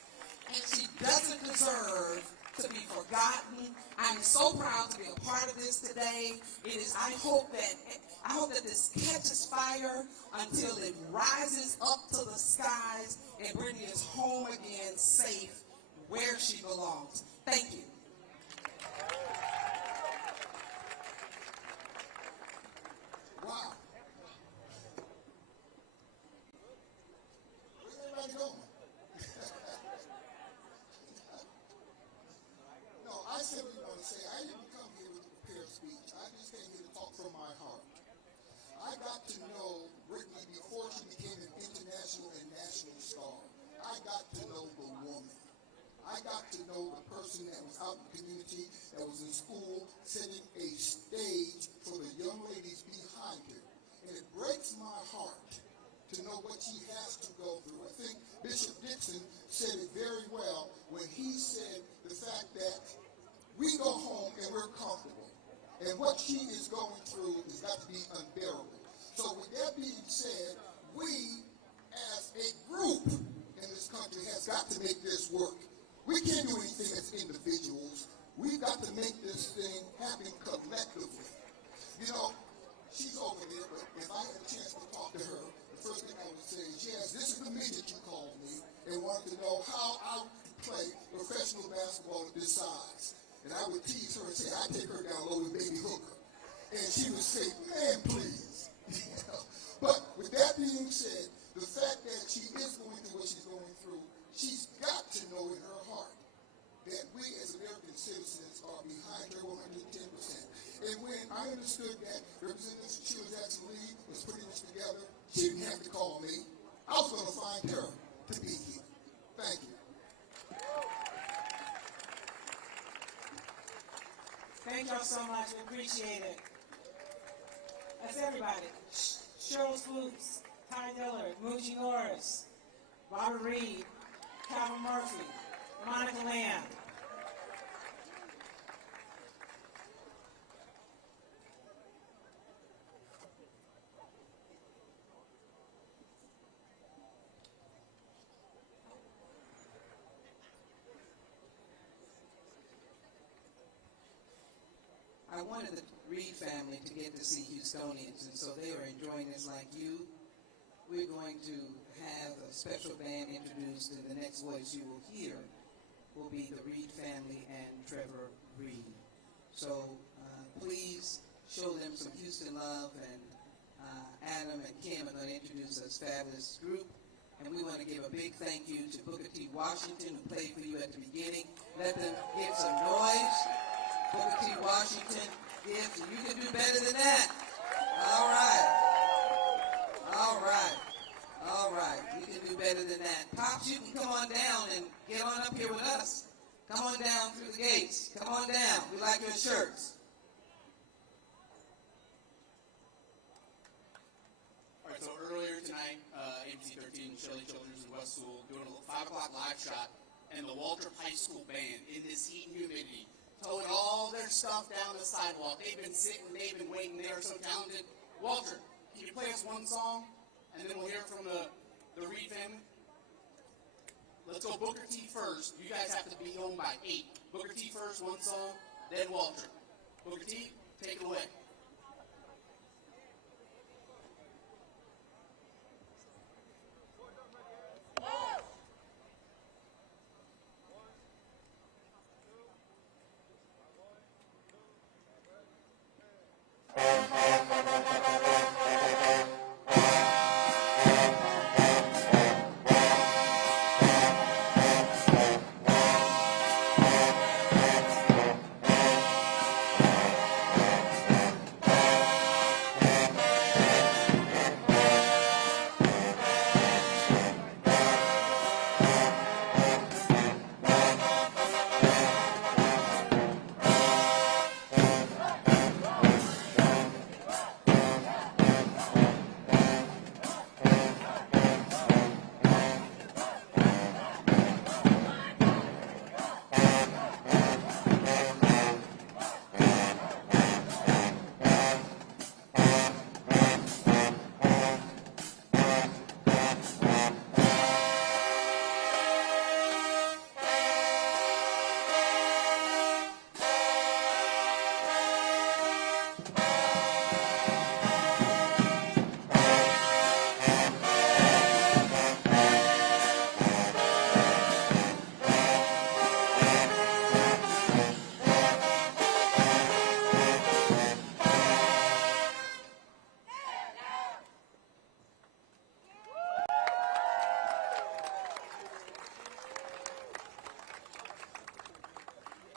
And she doesn't deserve to be forgotten. I'm so proud to be a part of this today. I hope that this catches fire until it rises up to the skies and Brittany is home again, safe, where she belongs. Thank you. Wow. Where's everybody going? No, I simply want to say I didn't come here with a prepared speech. I just came here to talk from my heart. I got to know Brittany before she became an international and national star. I got to know the woman. I got to know the person that was out in the community, that was in school, setting a stage for the young ladies behind her. And it breaks my heart to know what she has to go through. I think Bishop Dixon said it very well when he said the fact that we go home and we're comfortable. And what she is going through has got to be unbearable. So with that being said, we as a group in this country has got to make this work. We can't do anything as individuals. We've got to make this thing happen collectively. You know, she's over there, but if I had a chance to talk to her, the first thing I would say is, yes, this is the midget you called me and wanted to know how I could play professional basketball at this size. And I would tease her and say, I take her down low with baby hooker. And she would say, man, please. You know? But with that being said, the fact that she is going through what she's going through, she's got to know in her heart that we as American citizens are behind her 110%. And when I understood that Representative Sheila Jackson Lee was putting this together, she didn't have to call me. I was going to find her to be here. Thank you. Thank y'all so much. We appreciate it. That's everybody. Cheryl Spooks, Ty Dillard, Moochie Norris, Robert Reed, Calvin Murphy, Monica Lamb. I wanted the Reed family to get to see Houstonians, and so they are enjoying this like you. We're going to have a special band introduced, and the next voice you will hear will be the Reed family and Trevor Reed. So please show them some Houston love, and Adam and Kim are going to introduce us fabulous group. And we want to give a big thank you to Booker T. Washington, who played for you at the beginning. Let them give some noise. Booker T. Washington gives, and you can do better than that. All right. You can do better than that. Pops, you can come on down and get on up here with us. Come on down through the gates. Come on down. We like your shirts. All right, so earlier tonight, ABC 13, Shelley Children's in West Sewell, doing a 5 o'clock live shot, and the Waltrip High School band in this heat and humidity, towing all their stuff down the sidewalk. They've been sitting, they've been waiting. They are so talented. Walter, can you play us one song, and then we'll hear from the Reed family? let's go Booker T first. You guys have to be home by 8. Booker T first, one song, then Walter. Booker T, take it away.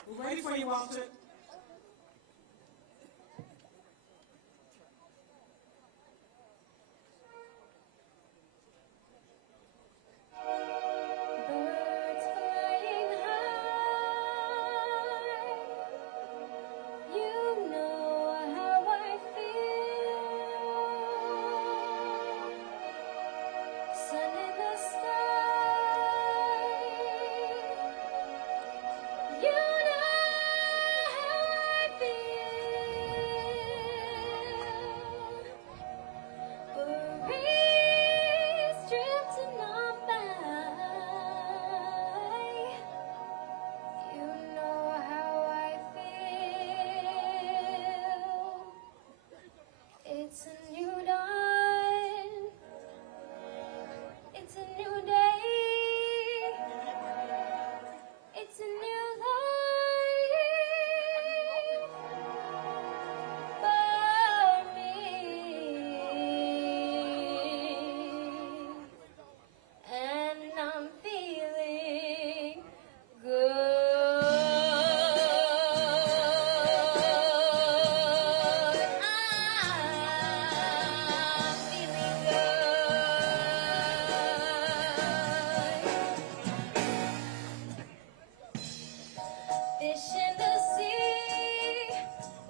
We're ready for you, Walter. Birds flying high, you know how I feel. Sun in the sky, you know how I feel. Breeze drifting on by, you know how I feel. It's a new dawn, it's a new day, it's a new life for me, and I'm feeling good. I'm feeling good. Fish in the sea,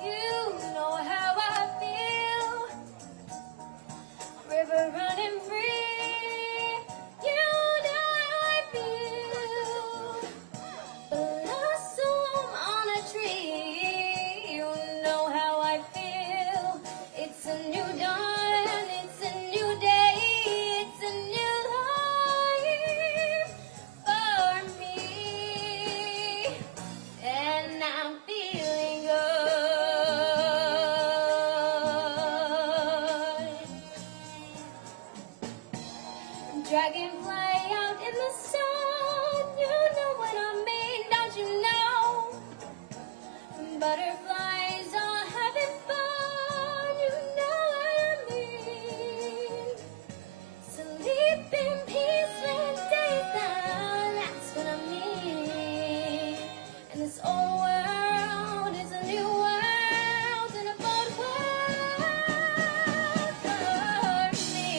you know how I feel. River running free, you know how I feel. Blossom on a tree, you know how I feel. It's a new dawn, it's a new day, it's a new life for me, and I'm feeling good. Dragonfly out in the sun, you know what I mean, don't you know? Butterflies are having fun, you know what I mean. Sleep in peace when day's done, that's what I mean. And this old world is a new world and a bold world for me.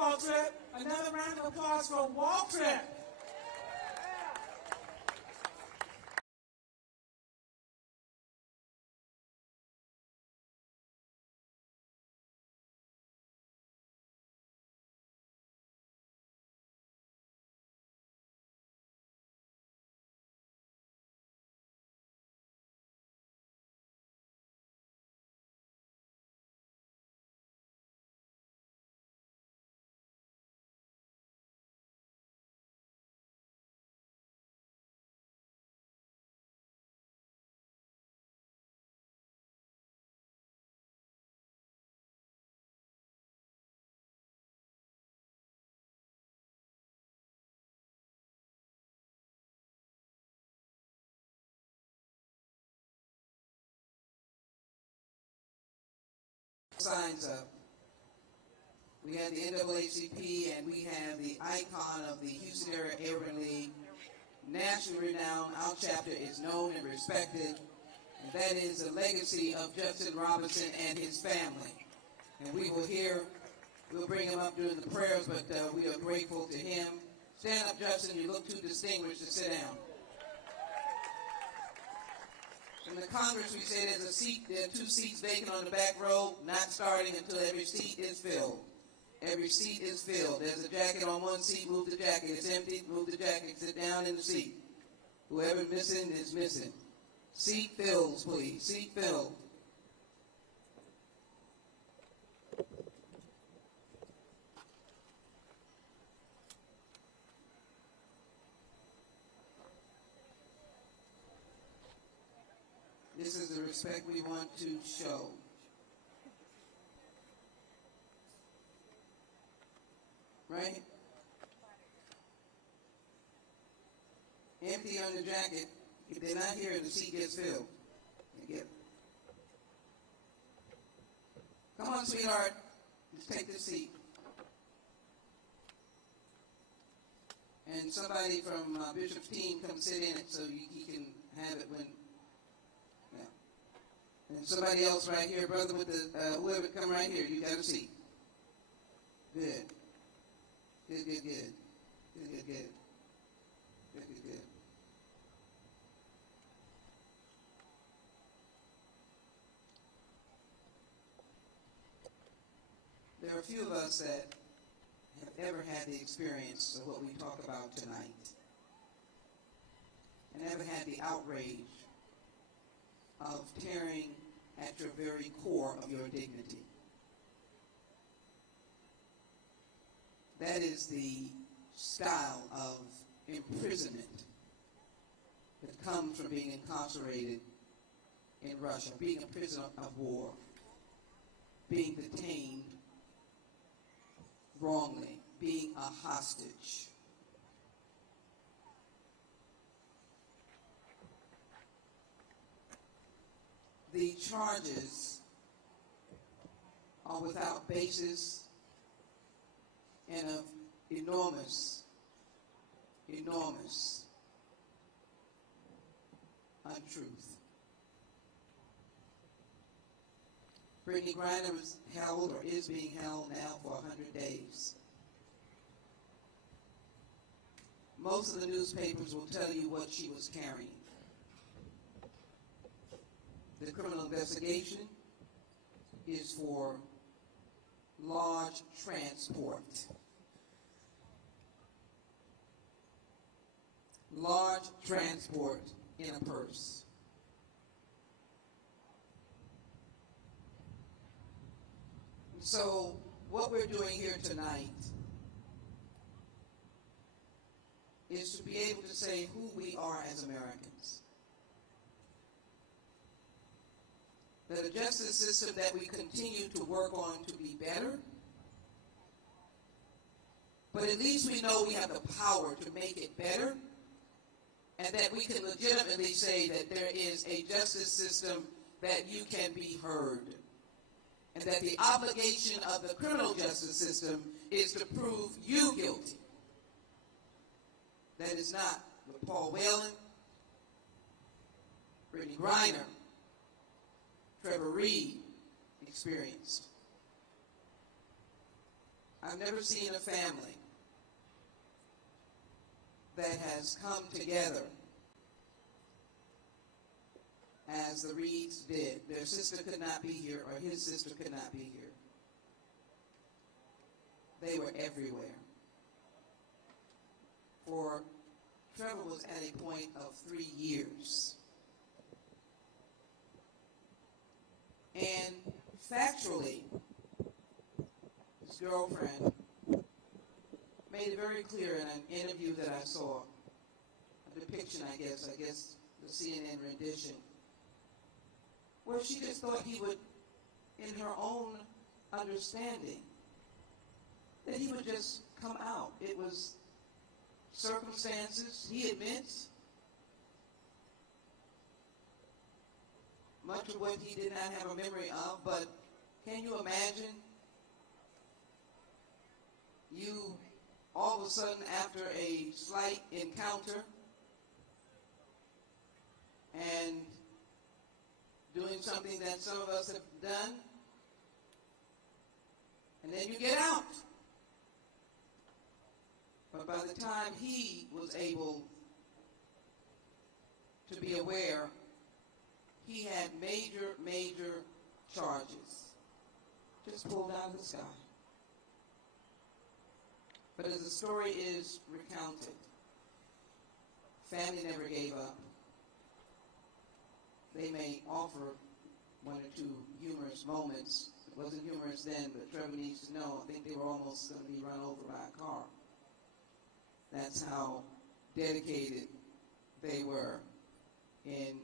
Walk Trip. Another round of applause for Walk Trip. Signs up. We have the NAACP and we have the icon of the Houston Area Urban League. Nationally renowned, our chapter is known and respected, and that is the legacy of Judson Robinson and his family. And we'll bring him up during the prayers, but we are grateful to him. Stand up, Judson, you look too distinguished to sit down. In the Congress, we say there are 2 seats vacant on the back row, not starting until every seat is filled. Every seat is filled. There's a jacket on one seat, move the jacket. It's empty, move the jacket, sit down in the seat. Whoever's missing is missing. Seat fills, please. Seat filled. This is the respect we want to show. Right? Empty on the jacket. If they're not here, the seat gets filled. Come on, sweetheart. Let's take this seat. And somebody from Bishop's team come sit in it so he can have it when... And somebody else right here, brother with the, whoever, come right here. You got a seat. Good. Good, good, good. Good, good, good. Good, good, good. There are a few of us that have ever had the experience of what we talk about tonight, and ever had the outrage of tearing at your very core of your dignity. That is the style of imprisonment that comes from being incarcerated in Russia, being a prisoner of war, being detained wrongly, being a hostage. The charges are without basis and of enormous untruth. Brittney Griner was held or is being held now for 100 days. Most of the newspapers will tell you what she was carrying. The criminal investigation is for large transport. Large transport in a purse. So what we're doing here tonight is to be able to say who we are as Americans. That a justice system that we continue to work on to be better, but at least we know we have the power to make it better, and that we can legitimately say that there is a justice system that you can be heard, and that the obligation of the criminal justice system is to prove you guilty. That is not what Paul Whelan, Brittney Griner, Trevor Reed experienced. I've never seen a family that has come together as the Reeds did. Their sister could not be here, or his sister could not be here. They were everywhere. For Trevor was at a point of 3 years. And factually, his girlfriend made it very clear in an interview that I saw, a depiction, I guess the CNN rendition, where she just thought he would, in her own understanding, that he would just come out. It was circumstances, he admits, much of what he did not have a memory of, but can you imagine you all of a sudden after a slight encounter and doing something that some of us have done, and then you get out. But by the time he was able to be aware, he had major charges just pulled out of the sky. But as the story is recounted, family never gave up. They may offer one or two humorous moments. It wasn't humorous then, but Trevor needs to know, I think they were almost going to be run over by a car. That's how dedicated they were in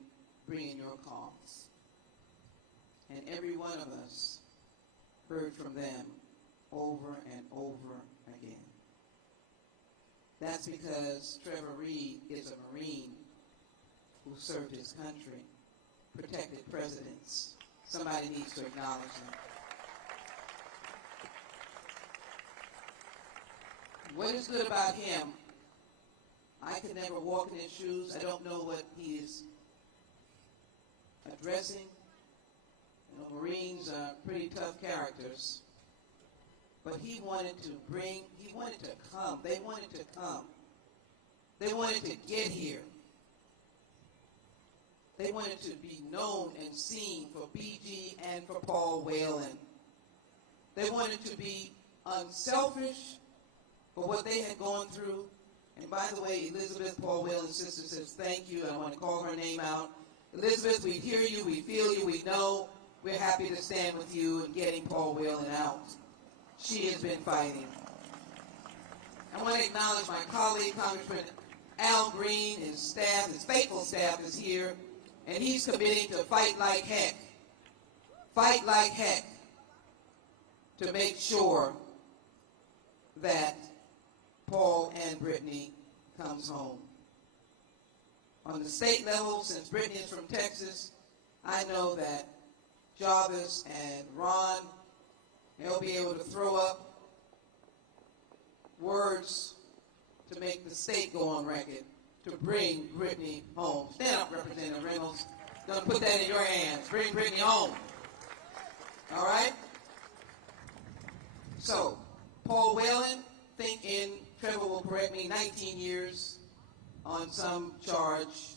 bringing your cause. And every one of us heard from them over and over again. That's because Trevor Reed is a Marine who served his country, protected presidents. Somebody needs to acknowledge him. What is good about him, I could never walk in his shoes. I don't know what he is addressing. You know, Marines are pretty tough characters. But he wanted to come. They wanted to come. They wanted to get here. They wanted to be known and seen for BG and for Paul Whelan. They wanted to be unselfish for what they had gone through. And by the way, Elizabeth, Paul Whelan's sister, says thank you. I want to call her name out. Elizabeth, we hear you, we feel you, we know. We're happy to stand with you in getting Paul Whelan out. She has been fighting. I want to acknowledge my colleague, Congressman Al Green, his staff, his faithful staff is here, and he's committing to fight like heck, to make sure that Paul and Brittany comes home. On the state level, since Brittany is from Texas, I know that Jarvis and Ron, they'll be able to throw up words to make the state go on record to bring Brittany home. Stand up, Representative Reynolds. Gonna put that in your hands. Bring Brittany home. All right? So, Paul Whelan, think in, Trevor will correct me, 19 years on some charge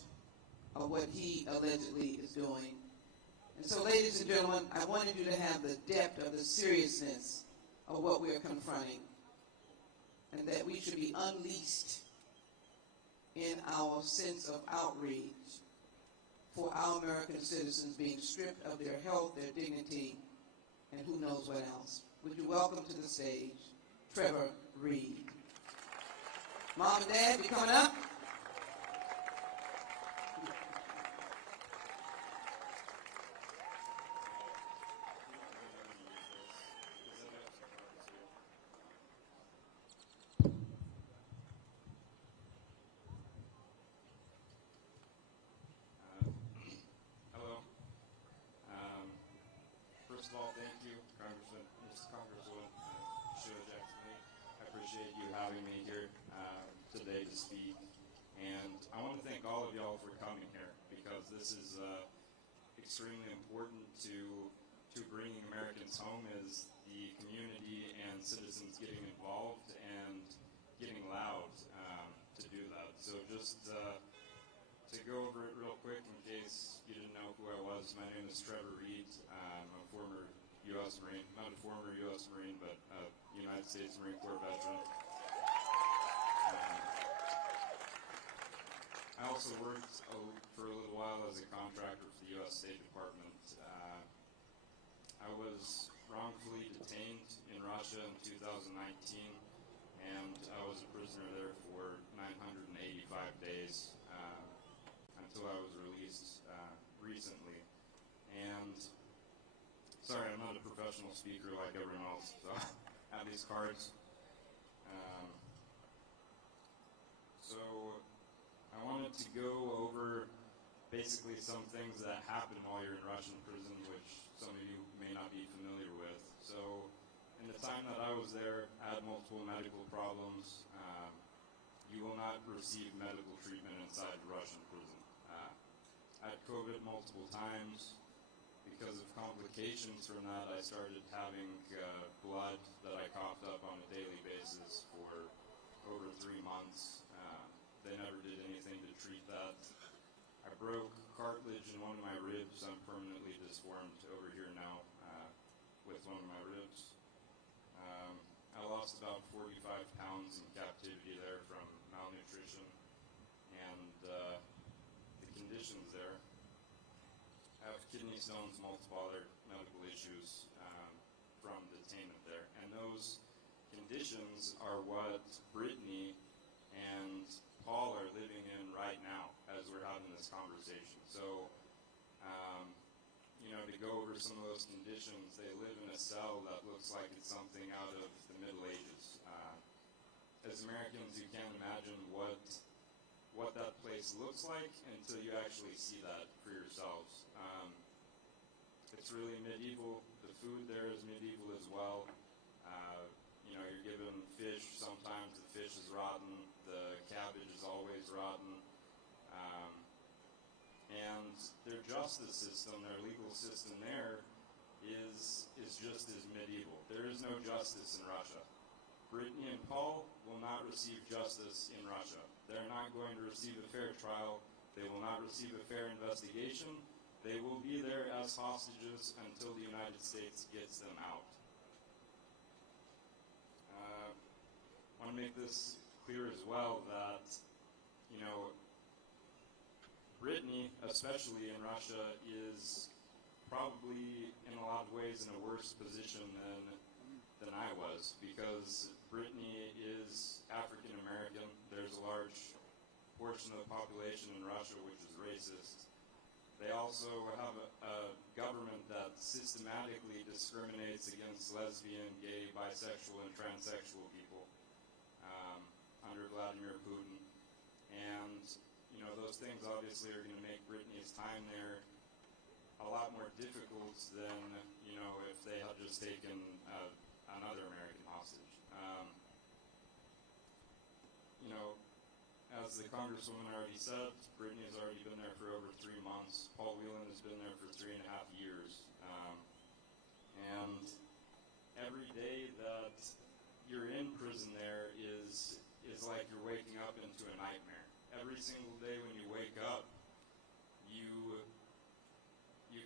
of what he allegedly is doing. And so, ladies and gentlemen, I wanted you to have the depth of the seriousness of what we are confronting, and that we should be unleashed in our sense of outrage for our American citizens being stripped of their health, their dignity, and who knows what else. Would you welcome to the stage Trevor Reed. Mom and Dad, you coming up? First of all, thank you, Congresswoman Sheila Jackson-Lee. I appreciate you having me here today to speak. And I want to thank all of y'all for coming here, because this is extremely important to bringing Americans home, as the community and citizens getting involved and getting loud to do that. So just to go over it real quick in case you didn't know who I was, my name is Trevor Reed. I'm a former U.S. Marine, not a former U.S. Marine, but a United States Marine Corps veteran. I also worked for a little while as a contractor for the U.S. State Department. I was wrongfully detained in Russia in 2019, and I was a prisoner there for 985 days until I was released recently. And sorry, I'm not a professional speaker like everyone else, so I have these cards. So I wanted to go over basically some things that happen while you're in Russian prison, which some of you may not be familiar with. So in the time that I was there, I had multiple medical problems. You will not receive medical treatment inside the Russian prison. I had COVID multiple times. Because of complications from that, I started having blood that I coughed up on a daily basis for over 3 months. They never did anything to treat that. I broke cartilage in one of my ribs. I'm permanently disformed over here now with one of my ribs. I lost about 45 pounds in captivity there from malnutrition and the conditions there. I have kidney stones, multiple other medical issues from detainment there. And those conditions are what Brittany and Paul are living in right now as we're having this conversation. So, you know, to go over some of those conditions, they live in a cell that looks like it's something out of the Middle Ages. As Americans, you can't imagine what that place looks like until you actually see that for yourselves. It's really medieval. The food there is medieval as well. You know, you're given fish. Sometimes the fish is rotten. The cabbage is always rotten. And their justice system, their legal system there is just as medieval. There is no justice in Russia. Brittany and Paul will not receive justice in Russia. They're not going to receive a fair trial. They will not receive a fair investigation. They will be there as hostages until the United States gets them out. I want to make this clear as well that, you know, Brittany, especially in Russia, is probably in a lot of ways in a worse position than I was, because Brittany is African American. There's a large portion of the population in Russia which is racist. They also have a government that systematically discriminates against lesbian, gay, bisexual, and transsexual people under Vladimir Putin. And, you know, those things obviously are going to make Brittany's time there a lot more difficult than, you know, if they had just taken another American hostage. You know, as the Congresswoman already said, Brittany has already been there for over 3 months. Paul Whelan has been there for 3.5 years. And every day that you're in prison there is like you're waking up into a nightmare. Every single day when you wake up, you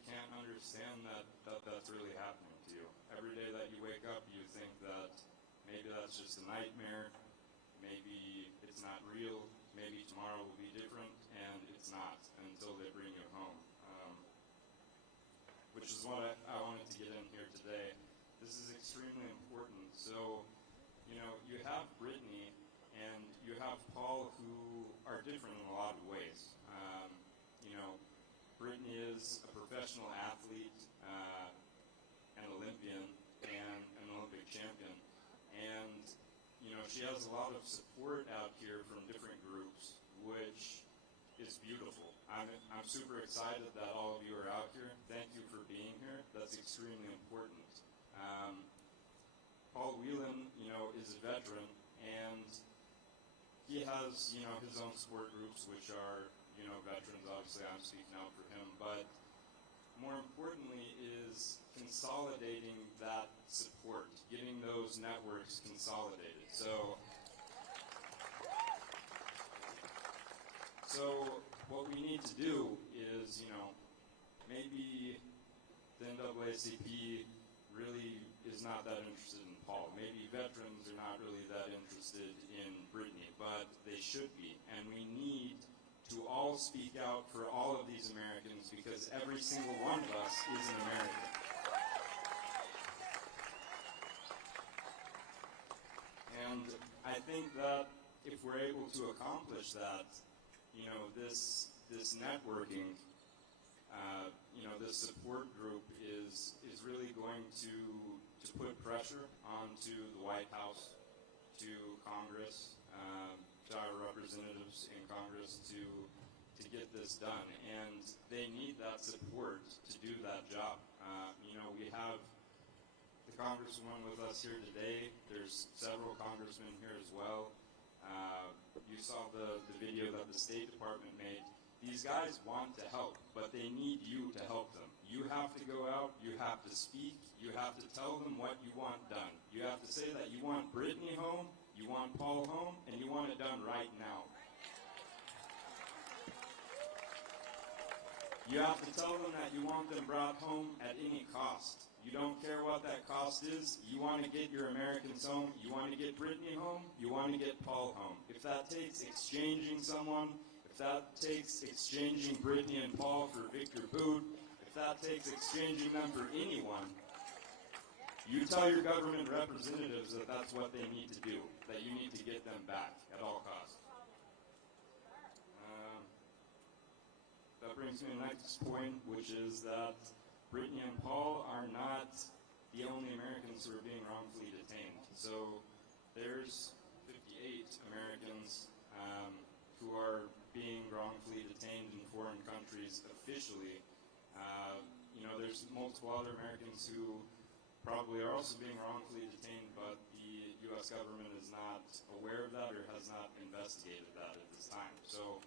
can't understand that that's really happening to you. Every day that you wake up, you think that maybe that's just a nightmare, maybe it's not real, maybe tomorrow will be different, and it's not until they bring you home. Which is what I wanted to get in here today. This is extremely important. So, you know, you have Brittany and you have Paul, who are different in a lot of ways. You know, Brittany is a professional athlete, an Olympian, and an Olympic champion. And, you know, she has a lot of support out here from different groups, which is beautiful. I'm super excited that all of you are out here. Thank you for being here. That's extremely important. Paul Whelan, you know, is a veteran, and he has, you know, his own support groups, which are, you know, veterans. Obviously, I'm speaking out for him. But more importantly, is consolidating that support, getting those networks consolidated. So what we need to do is, maybe the NAACP really is not that interested in Paul. Maybe veterans are not really that interested in Brittany, but they should be. And we need to all speak out for all of these Americans, because every single one of us is an American. And I think that if we're able to accomplish that, this networking, this support group is really going to put pressure onto the White House, to Congress, to our representatives in Congress to get this done. And they need that support to do that job. We have the Congresswoman with us here today. There's several congressmen here as well. You saw the video that the State Department made. These guys want to help, but they need you to help them. You have to go out, you have to speak, you have to tell them what you want done. You have to say that you want Brittany home, you want Paul home, and you want it done right now. You have to tell them that you want them brought home at any cost. You don't care what that cost is. You want to get your Americans home. You want to get Brittany home. You want to get Paul home. If that takes exchanging someone, if that takes exchanging Brittany and Paul for Victor Boot, if that takes exchanging them for anyone, you tell your government representatives that that's what they need to do, that you need to get them back at all costs. That brings me to the next point, which is that Brittany and Paul are not the only Americans who are being wrongfully detained. So there's 58 Americans who are being wrongfully detained in foreign countries officially. There's multiple other Americans who probably are also being wrongfully detained, but the U.S. government is not aware of that or has not investigated that at this time. So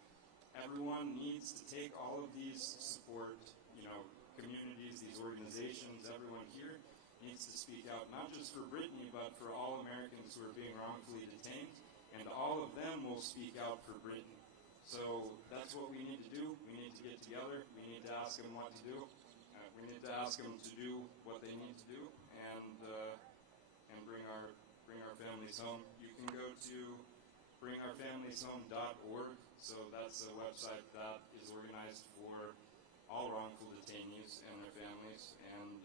everyone needs to take all of these support, communities, these organizations, everyone here needs to speak out, not just for Brittany, but for all Americans who are being wrongfully detained, and all of them will speak out for Brittany. So that's what we need to do. We need to get together. We need to ask them what to do. We need to ask them to do what they need to do, and bring our families home. You can go to bringourfamilieshome.org. So that's a website that is organized for all wrongful detainees and their families. And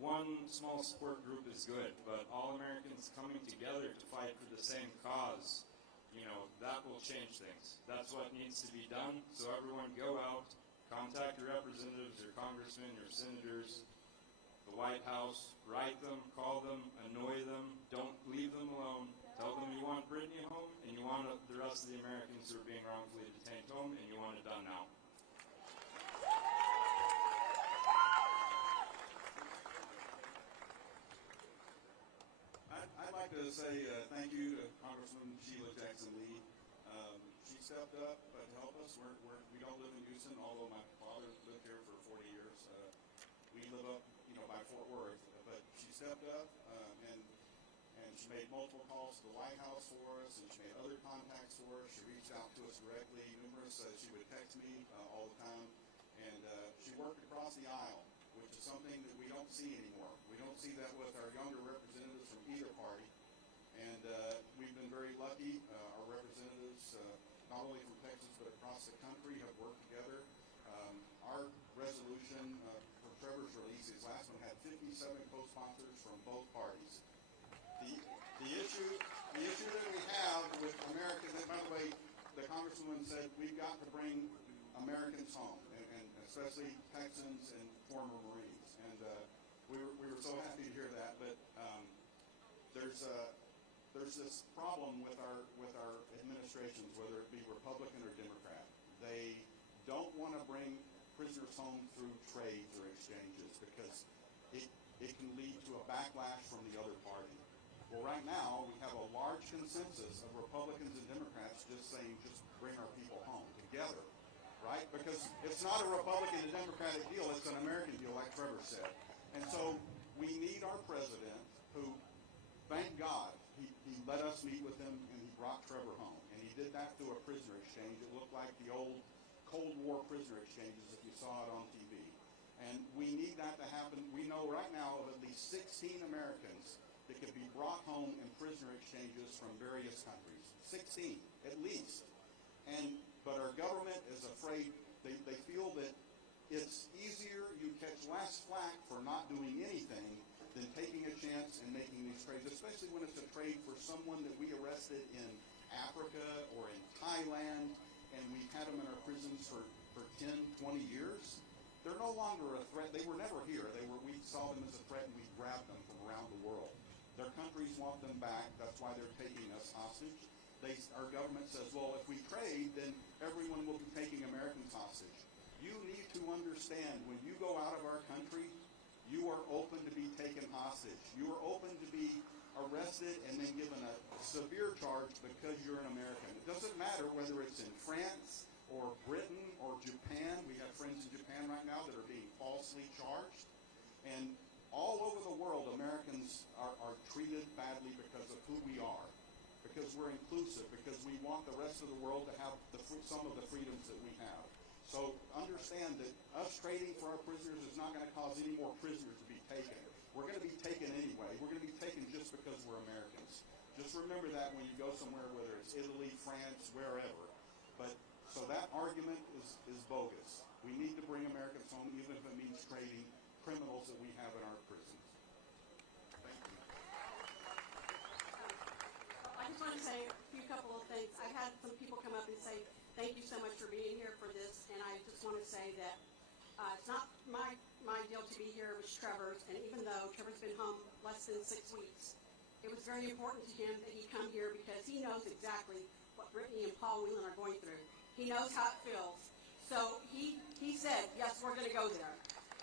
one small support group is good, but all Americans coming together to fight for the same cause, that will change things. That's what needs to be done. So everyone go out, contact your representatives, your congressmen, your senators, the White House, write them, call them, annoy them, don't leave them alone. Tell them you want Brittany home, and you want the rest of the Americans who are being wrongfully detained home, and you want it done now. I'd like to say thank you to Congresswoman Sheila Jackson Lee. She stepped up to help us. We don't live in Houston, although my father lived here for 40 years. We live up, by Fort Worth, but she stepped up and she made multiple calls to the White House for us, and she made other contacts for us. She reached out to us directly, numerous. She would text me all the time, and she worked across the aisle, which is something that we don't see anymore. We don't see that with our younger representatives from either party, and we've been very lucky. Our representatives, not only from Texas but across the country, have worked together. Our resolution for Trevor's release, his last one, had 57 co-sponsors from both parties. The issue that we have with Americans, and by the way, the Congresswoman said we've got to bring Americans home, and especially Texans and former Marines. And we were so happy to hear that. But there's this problem with our administrations, whether it be Republican or Democrat. They don't want to bring prisoners home through trades or exchanges because it can lead to a backlash from the other party. Well, right now, we have a large consensus of Republicans and Democrats just saying, just bring our people home together. right? Because it's not a Republican and Democratic deal, it's an American deal, like Trevor said. And so we need our president who, thank God, he let us meet with him and he brought Trevor home. And he did that through a prisoner exchange. It looked like the old Cold War prisoner exchanges if you saw it on TV. And we need that to happen. We know right now of at least 16 Americans that could be brought home in prisoner exchanges from various countries. 16, at least. But our government is afraid. They feel that it's easier, you catch less flack for not doing anything than taking a chance and making these trades, especially when it's a trade for someone that we arrested in Africa or in Thailand, and we've had them in our prisons for 10, 20 years. They're no longer a threat. They were never here. We saw them as a threat, and we grabbed them from around the world. Their countries want them back. That's why they're taking us hostage. Our government says, well, if we trade, then everyone will be taking Americans hostage. You need to understand, when you go out of our country, you are open to be taken hostage. You are open to be arrested and then given a severe charge because you're an American. It doesn't matter whether it's in France or Britain or Japan. We have friends in Japan right now that are being falsely charged. And all over the world, Americans are treated badly because of who we are, because we're inclusive, because we want the rest of the world to have some of the freedoms that we have. So understand that us trading for our prisoners is not going to cause any more prisoners to be taken. We're going to be taken anyway. We're going to be taken just because we're Americans. Just remember that when you go somewhere, whether it's Italy, France, wherever. So that argument is bogus. We need to bring Americans home, even if it means trading criminals that we have in our prisons. Thank you. I just want to say a couple of things. I've had some people come up and say, thank you so much for being here for this, and I just want to say that it's not my deal to be here, it was Trevor's, and even though Trevor's been home less than 6 weeks, it was very important to him that he come here because he knows exactly what Brittany and Paul Whelan are going through. He knows how it feels. So he said, yes, we're going to go there.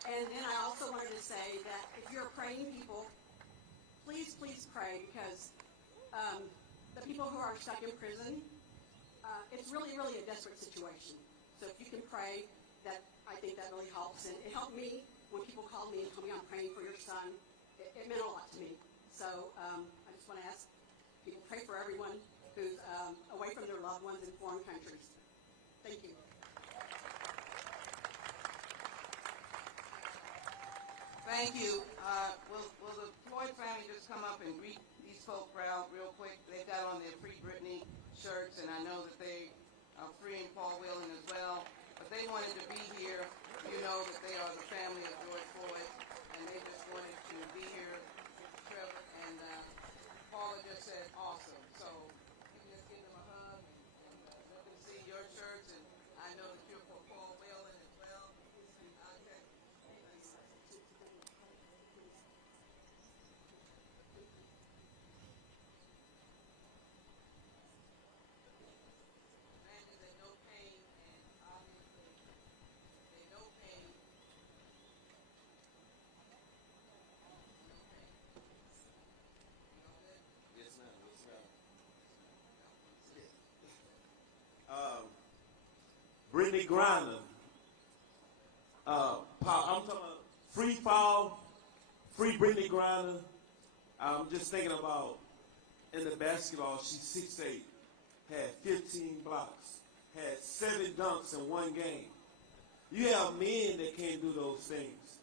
And then I also wanted to say that if you're praying people, please pray, because the people who are stuck in prison, it's really a desperate situation. So if you can pray, I think that really helps. And it helped me when people called me and told me I'm praying for your son. It meant a lot to me. So I just want to ask people, pray for everyone who's away from their loved ones in foreign countries. Thank you. Thank you. Will the Floyd family just come up and greet these folk real quick? They've got on their Free Brittany shirts, and I know that they are freeing Paul Whelan as well. But they wanted to be here. You know that they are the family of George Floyd, and they just wanted to be here. Trevor and Paula just said awesome. So you can just give them a hug and let them see your shirts. And I know that you're for Paul Whelan as well. Okay. Brittney Griner. I'm talking about free fall, free Brittney Griner. I'm just thinking about in the basketball, she's 6'8", had 15 blocks, had 7 dunks in one game. You have men that can't do those things.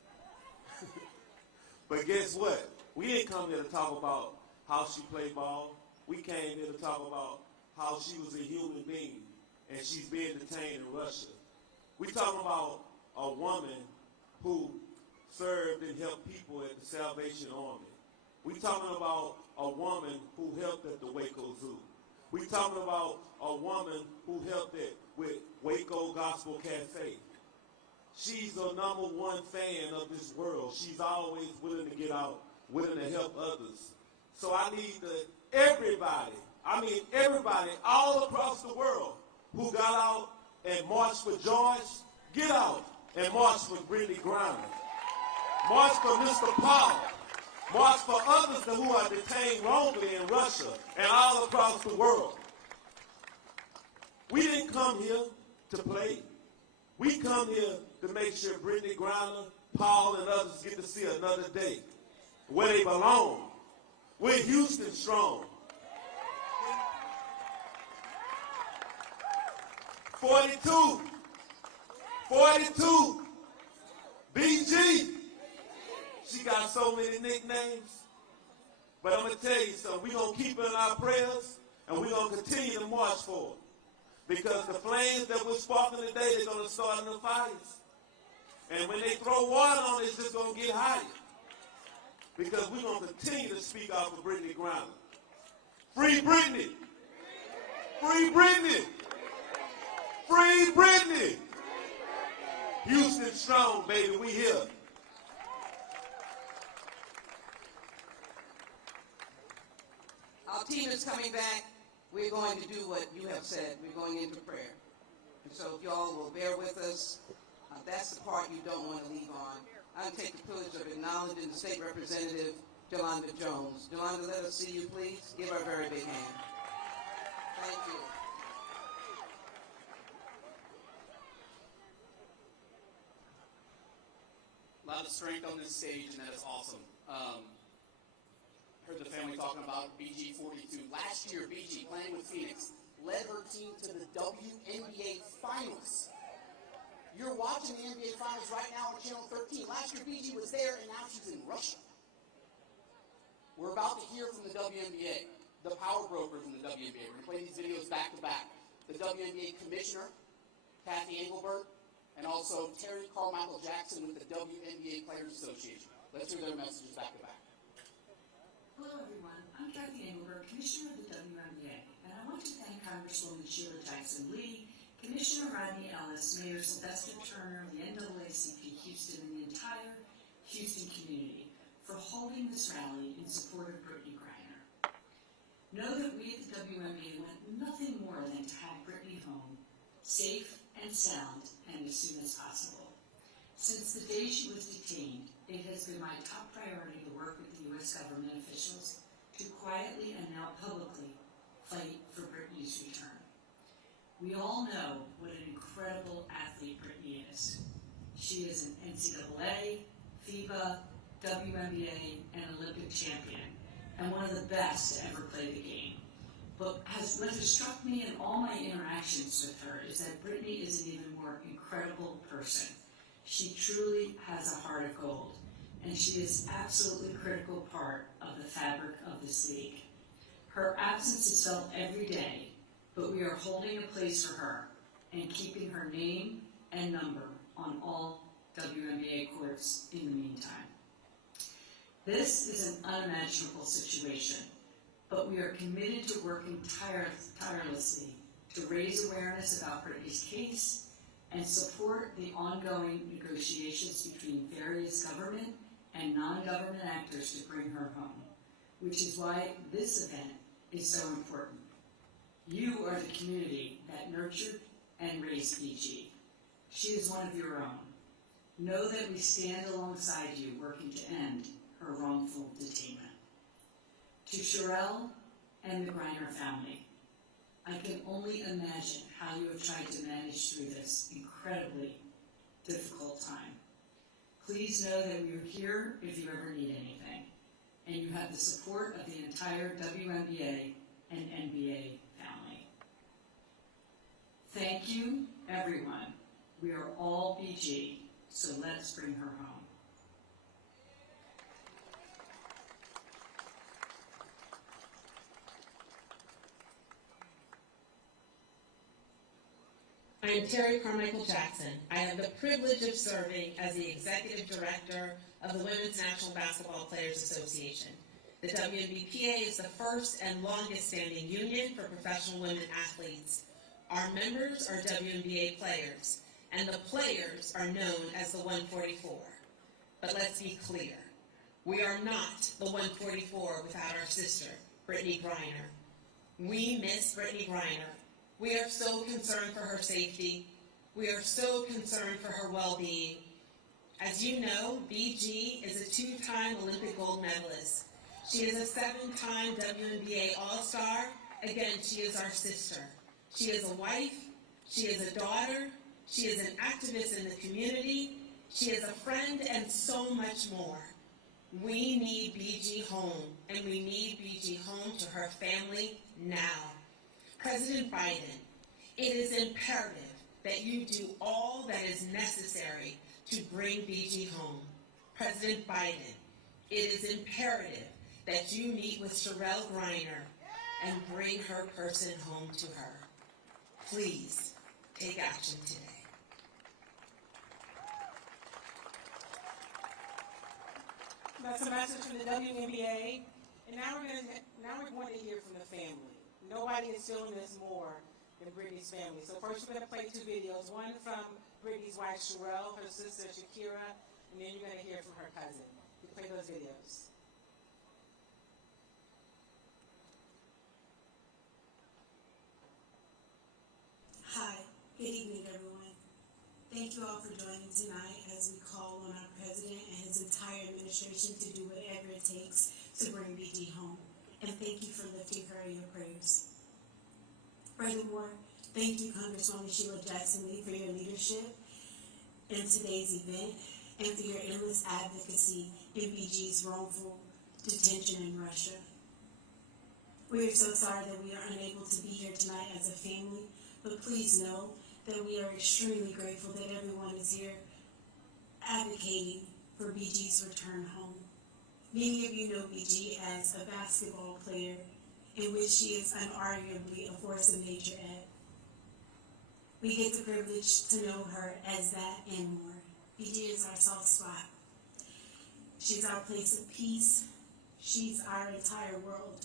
But guess what? We didn't come here to talk about how she played ball. We came here to talk about how she was a human being and she's being detained in Russia. We're talking about a woman who served and helped people at the Salvation Army. We're talking about a woman who helped at the Waco Zoo. We're talking about a woman who helped with Waco Gospel Cafe. She's the #1 fan of this world. She's always willing to get out, willing to help others. So I need everybody all across the world who got out and marched for George, get out and march for Brittney Griner. March for Mr. Paul. March for others who are detained wrongfully in Russia and all across the world. We didn't come here to play. We come here to make sure Brittney Griner, Paul, and others get to see another day where they belong. We're Houston strong. 42. BG. She got so many nicknames. But I'm going to tell you something. We're going to keep her in our prayers, and we're going to continue to march for her. Because the flames that we're sparking today, they're going to start in the fires. And when they throw water on it, it's just going to get higher. Because we're going to continue to speak out for Brittney Griner. Free Brittney! Free Brittney! Free Brittney! Houston strong, baby. We here. Our team is coming back. We're going to do what you have said. We're going into prayer. And so if y'all will bear with us, that's the part you don't want to leave on. I'll take the privilege of acknowledging the State Representative, Jolanda Jones. Jolanda, let us see you, please. Give her a very big hand. Thank you. A lot of strength on this stage, and that is awesome. Heard the family talking about BG 42. Last year, BG, playing with Phoenix, led her team to the WNBA Finals. You're watching the NBA Finals right now on Channel 13. Last year, BG was there, and now she's in Russia. We're about to hear from the WNBA, the power brokers in the WNBA. We're going to play these videos back to back. The WNBA Commissioner, Kathy Engelbert, and also Terry Carmichael Jackson with the WNBA Players Association. Let's hear their messages back to back. Hello, everyone. I'm Kathy Engelbert, Commissioner of the WNBA, and I want to thank Congresswoman Sheila Jackson Lee, Commissioner Rodney Ellis, Mayor Sylvester Turner, the NAACP Houston, and the entire Houston community for holding this rally in support of Brittney Griner. Know that we at the WNBA want nothing more than to have Brittney home, safe and sound, and as soon as possible. Since the day she was detained, it has been my top priority to work with the U.S. government officials to quietly and now publicly fight for Brittney's return. We all know what an incredible athlete Brittney is. She is an NCAA, FIBA, WNBA, and Olympic champion, and one of the best to ever play the game. But what has struck me in all my interactions with her is that Brittney is an even more incredible person. She truly has a heart of gold, and she is absolutely critical part of the fabric of this league. Her absence is felt every day, but we are holding a place for her and keeping her name and number on all WNBA courts in the meantime. This is an unimaginable situation, but we are committed to working tirelessly to raise awareness about Brittney's case and support the ongoing negotiations between various government and non-government actors to bring her home, which is why this event is so important. You are the community that nurtured and raised BG. She is one of your own. Know that we stand alongside you working to end her wrongful detainment. To Sherelle and the Griner family, I can only imagine how you have tried to manage through this incredibly difficult time. Please know that we are here if you ever need anything, and you have the support of the entire WNBA and NBA family. Thank you, everyone. We are all BG, so let's bring her home. I am Terry Carmichael Jackson. I have the privilege of serving as the Executive Director of the Women's National Basketball Players Association. The WNBPA is the first and longest-standing union for professional women athletes. Our members are WNBA players, and the players are known as the 144. But let's be clear, we are not the 144 without our sister, Brittney Griner. We miss Brittney Griner. We are so concerned for her safety. We are so concerned for her well-being. As you know, BG is a 2-time Olympic gold medalist. She is a 7-time WNBA All-Star. Again, she is our sister. She is a wife, she is a daughter, She is an activist in the community. She is a friend and so much more. We need BG home, and we need BG home to her family now. President Biden, it is imperative that you do all that is necessary to bring BG home. President Biden, it is imperative that you meet with Sherelle Griner and bring her person home to her. Please take action today. That's a message from the WNBA. And now we're going to hear from the family. Nobody is feeling this more than Brittany's family. So first we're going to play two videos. One from Brittany's wife, Sherelle, her sister, Shakira, and then you're going to hear from her cousin. You play those videos. Hi, good evening, everyone. Thank you all for joining tonight as we call on our president and his entire administration to do whatever it takes to bring BG home. And thank you for lifting her in your prayers. Furthermore, thank you, Congresswoman Sheila Jackson Lee, for your leadership in today's event and for your endless advocacy in BG's wrongful detention in Russia. We are so sorry that we are unable to be here tonight as a family, but please know that we are extremely grateful that everyone is here advocating for BG's return home. Many of you know BG as a basketball player in which she is unarguably a force of nature at. We get the privilege to know her as that and more. BG is our soft spot. She's our place of peace. She's our entire world.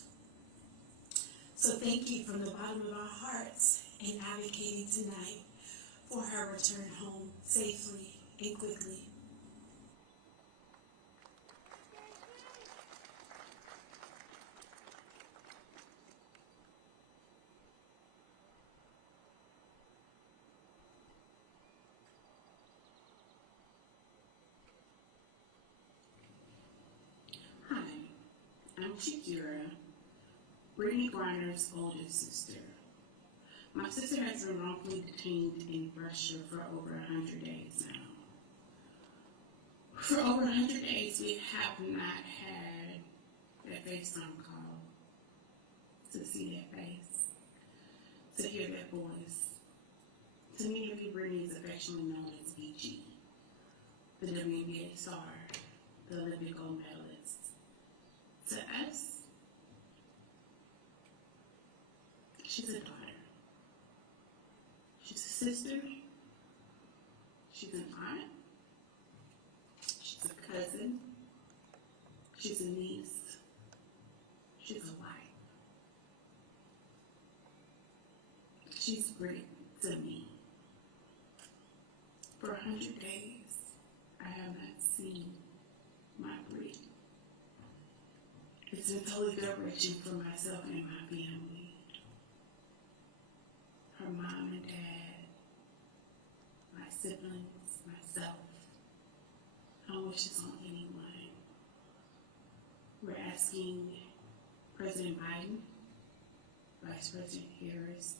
So thank you from the bottom of our hearts in advocating tonight for her return home safely and quickly. Hi, I'm Shakira, Brittney Griner's oldest sister. My sister has been wrongfully detained in Russia for over 100 days now. For over 100 days, we have not had that FaceTime call to see that face, to hear that voice. To many of you, Brittany is affectionately known as BG, the WNBA star, the Olympic gold medalist. To us, she's a daughter. She's a sister. She's an aunt. She's a cousin. She's a niece. She's a wife. She's great to me. For 100 days, I have not seen my Brit. It's been totally gut-wrenching for myself and my family. Her mom and dad, my siblings, myself. I don't wish this on anyone. We're asking President Biden, Vice President Harris,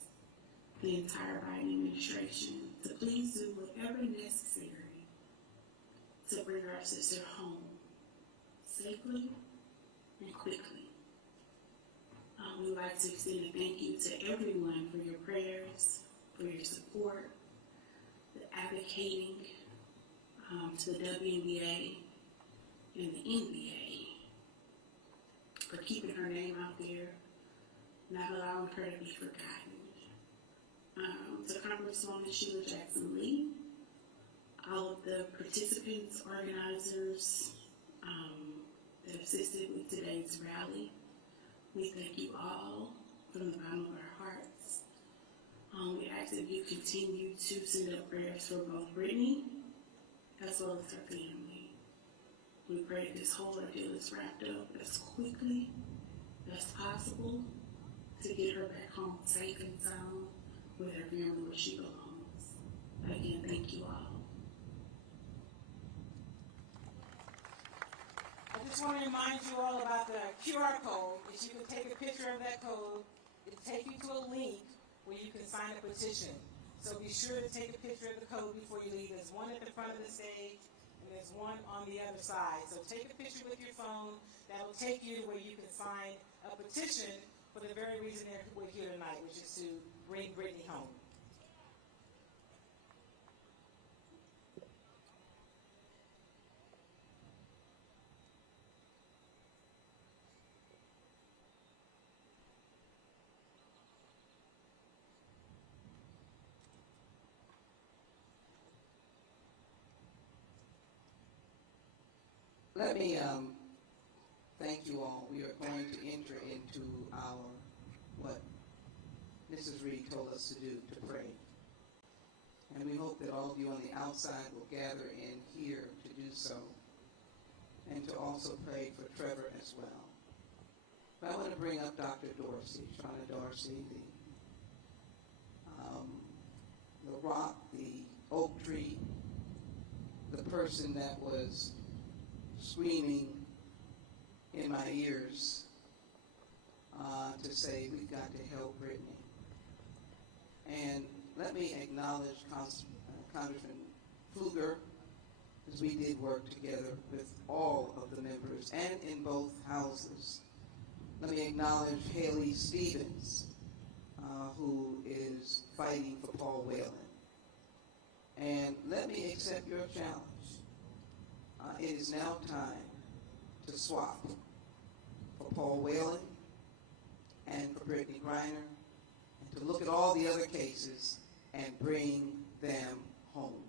the entire Biden administration to please do whatever necessary to bring our sister home safely and quickly. We'd like to extend a thank you to everyone for your prayers, for your support, the advocating to the WNBA and the NBA for keeping her name out there, not allowing her to be forgotten. To Congresswoman Sheila Jackson Lee, all of the participants, organizers that assisted with today's rally, we thank you all from the bottom of our hearts. We ask that you continue to send up prayers for both Brittany as well as her family. We pray that this whole ordeal is wrapped up as quickly as possible to get her back home safe and sound with her family where she belongs. Again, thank you all. I just want to remind you all about the QR code. If you can take a picture of that code, it'll take you to a link where you can sign a petition. So be sure to take a picture of the code before you leave. There's one at the front of the stage, and there's one on the other side. So take a picture with your phone. That'll take you to where you can sign a petition for the very reason that we're here tonight, which is to bring Brittany home. Let me thank you all. We are going to enter into our, what Mrs. Reed told us to do, to pray. And we hope that all of you on the outside will gather in here to do so, and to also pray for Trevor as well. But I want to bring up Dr. Dorsey, Shauna Dorsey, the rock, the oak tree, the person that was screaming in my ears to say we've got to help Brittany. And let me acknowledge Congressman Pfluger, because we did work together with all of the members and in both houses. Let me acknowledge Haley Stevens, who is fighting for Paul Whelan. And let me accept your challenge. It is now time to swap for Paul Whelan and for Brittney Griner, and to look at all the other cases and bring them home.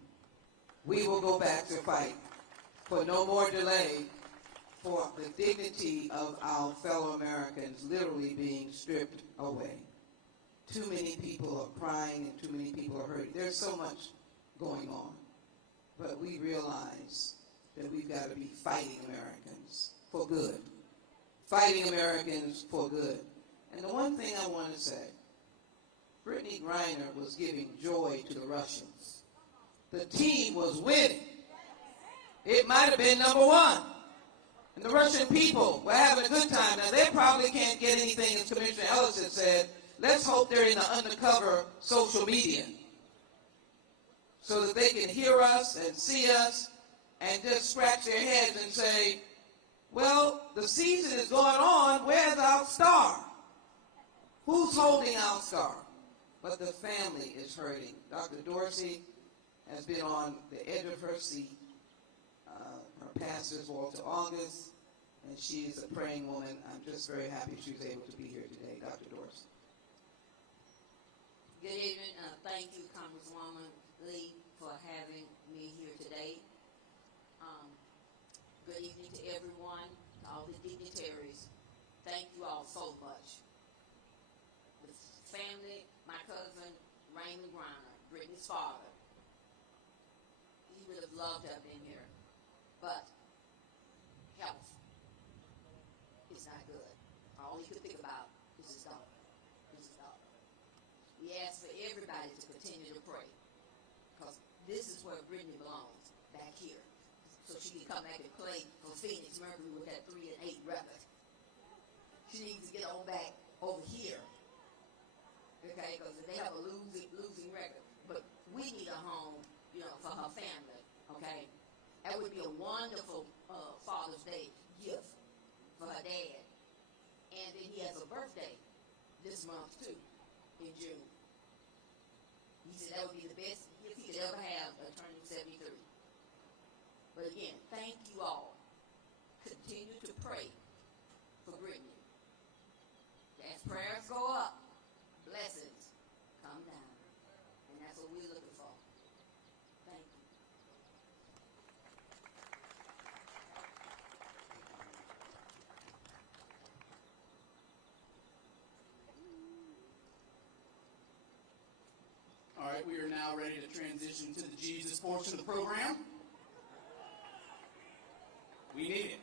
We will go back to fight for no more delay for the dignity of our fellow Americans literally being stripped away. Too many people are crying and too many people are hurting. There's so much going on, but we realize that we've got to be fighting Americans for good. Fighting Americans for good. And the one thing I want to say, Brittney Griner was giving joy to the Russians. The team was winning. It might have been number one. And the Russian people were having a good time. Now, they probably can't get anything, as Commissioner Ellis had said. Let's hope they're in the undercover social media so that they can hear us and see us and just scratch their heads and say, well, the season is going on. Where's our star? Who's holding our star? But the family is hurting. Dr. Dorsey has been on the edge of her seat. Her pastor is Walter August, and she is a praying woman. I'm just very happy she was able to be here today. Dr. Dorsey. Good evening. Thank you, Congresswoman Lee, for having me here today. Good evening to everyone, to all the dignitaries. Thank you all so much. The family, my cousin, Raymond Griner, Brittany's father, he would have loved to have been here, but health is not good. All he could think about is his daughter. We ask for everybody to continue to pray, because this is where Brittany belongs, back here. So she can come back and play for Phoenix Mercury with that 3-8 record. She needs to get on back over here, okay? Because they have a losing record. But we need a home, for her family, okay? That would be a wonderful Father's Day gift for her dad. And then he has a birthday this month too, in June. He said that would be the best gift he could ever have, turning 73. But again, thank you all. Continue to pray for Brittany. As prayers go up, blessings come down. And that's what we're looking for. Thank you. All right, we are now ready to transition to the Jesus portion of the program. We need it.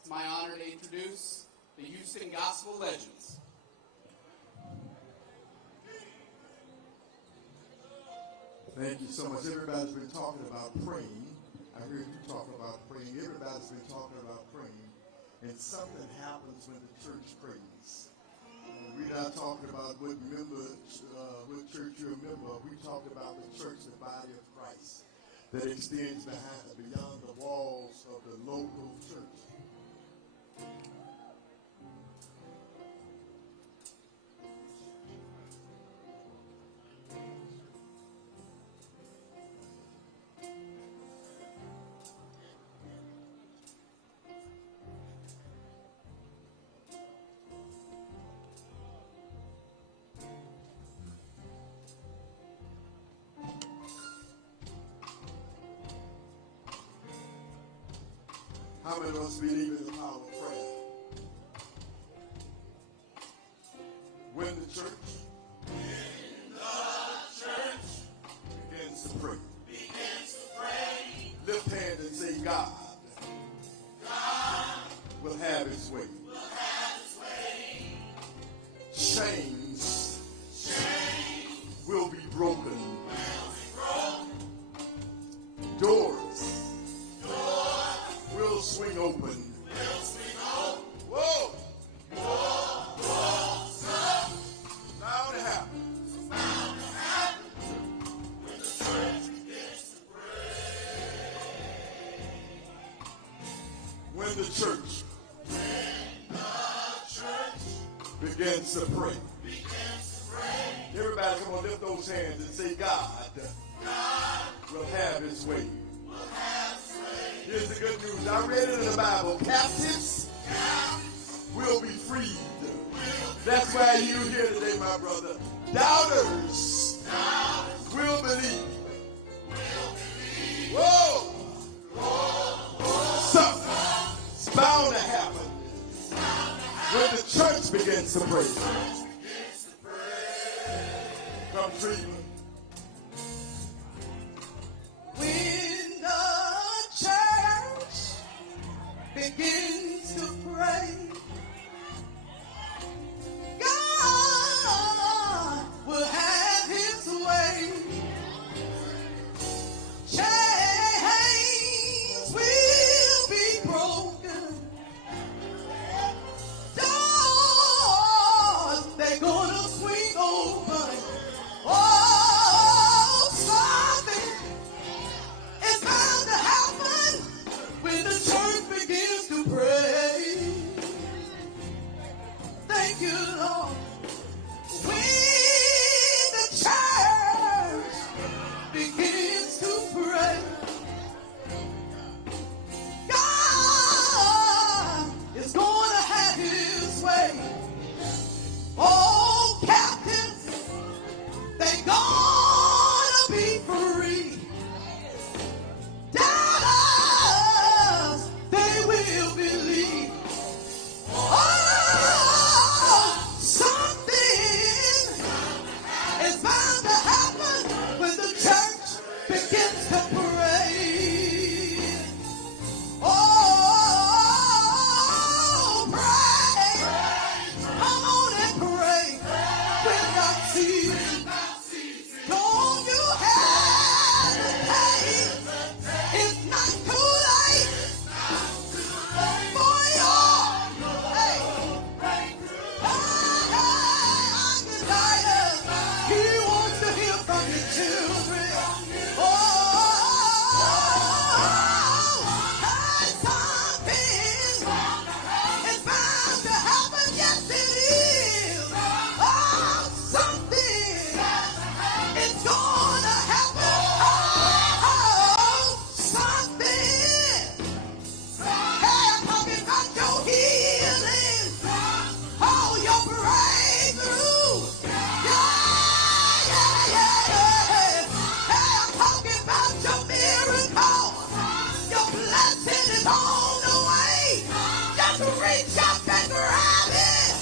It's my honor to introduce the Houston Gospel Legends. Thank you so much. Everybody's been talking about praying. I heard you talking about praying. Everybody's been talking about praying. And something happens when the church prays. We read not talking about what what church you're a member of. We talk about the church, the body of Christ, that extends beyond the walls of the local church. How many of us believe in the power of prayer? When the church begins to pray. Lift hand and say, God will have his way. Chains will be broken. Doors will swing open. Whoa! Bound to happen. When the church begins to pray. When the church begins to pray. Everybody, come on, lift those hands and say, God will have his way. Here's the good news. I read it in the Bible. Captives will be freed. That's why you're here today, my brother. Doubters will believe. Whoa! Something's bound to happen when the church begins to pray. Come, Trina. When the church begins to pray, God will have his way. Chains will be broken. Doors, they're gonna swing open. Oh, something is bound to happen when the church begins to pray. Thank you, Lord. When the church begins to pray, God is going to have his way. Oh, captives, they gonna be free. Doubters, they will believe. Oh, something is bound to happen when the church begins to pray. Oh, pray. Come on and pray without ceasing. Don't you hesitate. It's not too late for your desires. He wants to hear from your children. Oh, something is bound to happen. Yes, it is. Oh, something is gonna happen. Oh, something. Hey, I'm talking about your healing. Oh, your breakthrough. Yeah. Hey, I'm talking about your miracle. Your blessing is on the way. Just reach up and grab it.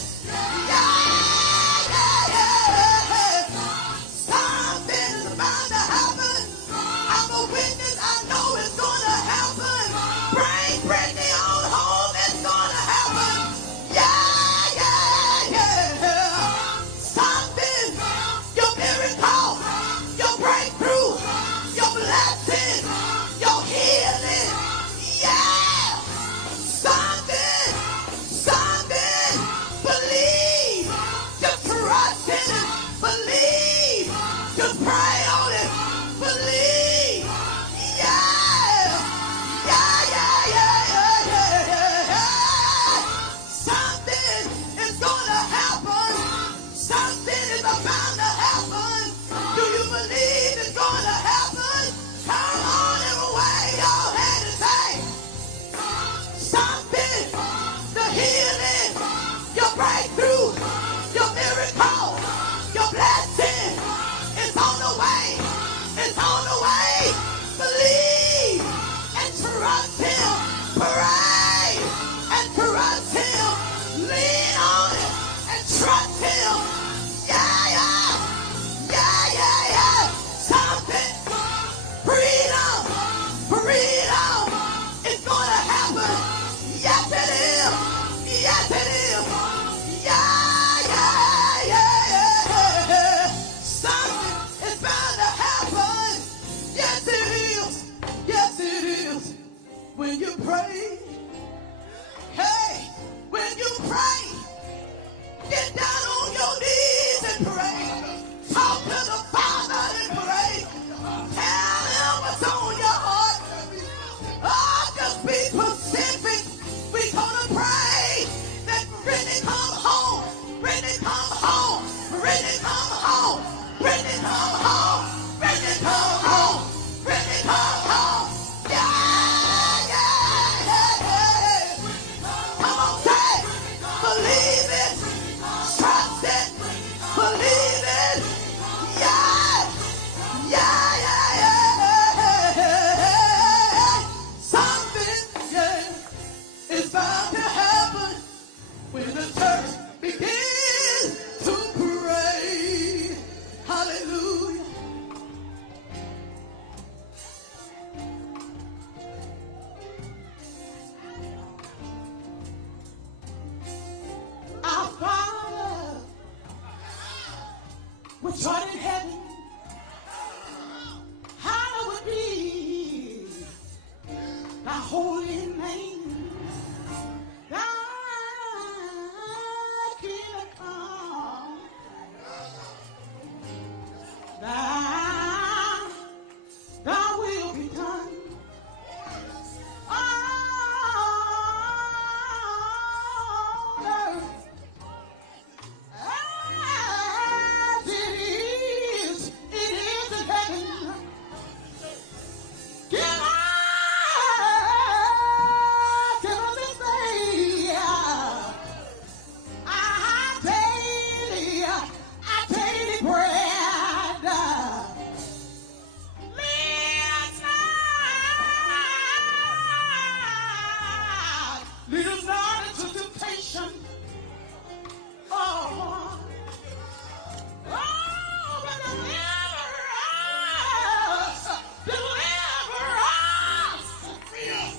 which art in heaven, hallowed be thy holy name. Thy kingdom come, thy will be done on earth as it is in heaven. Give us this day our daily bread. Lead us not into temptation. Oh, but deliver us,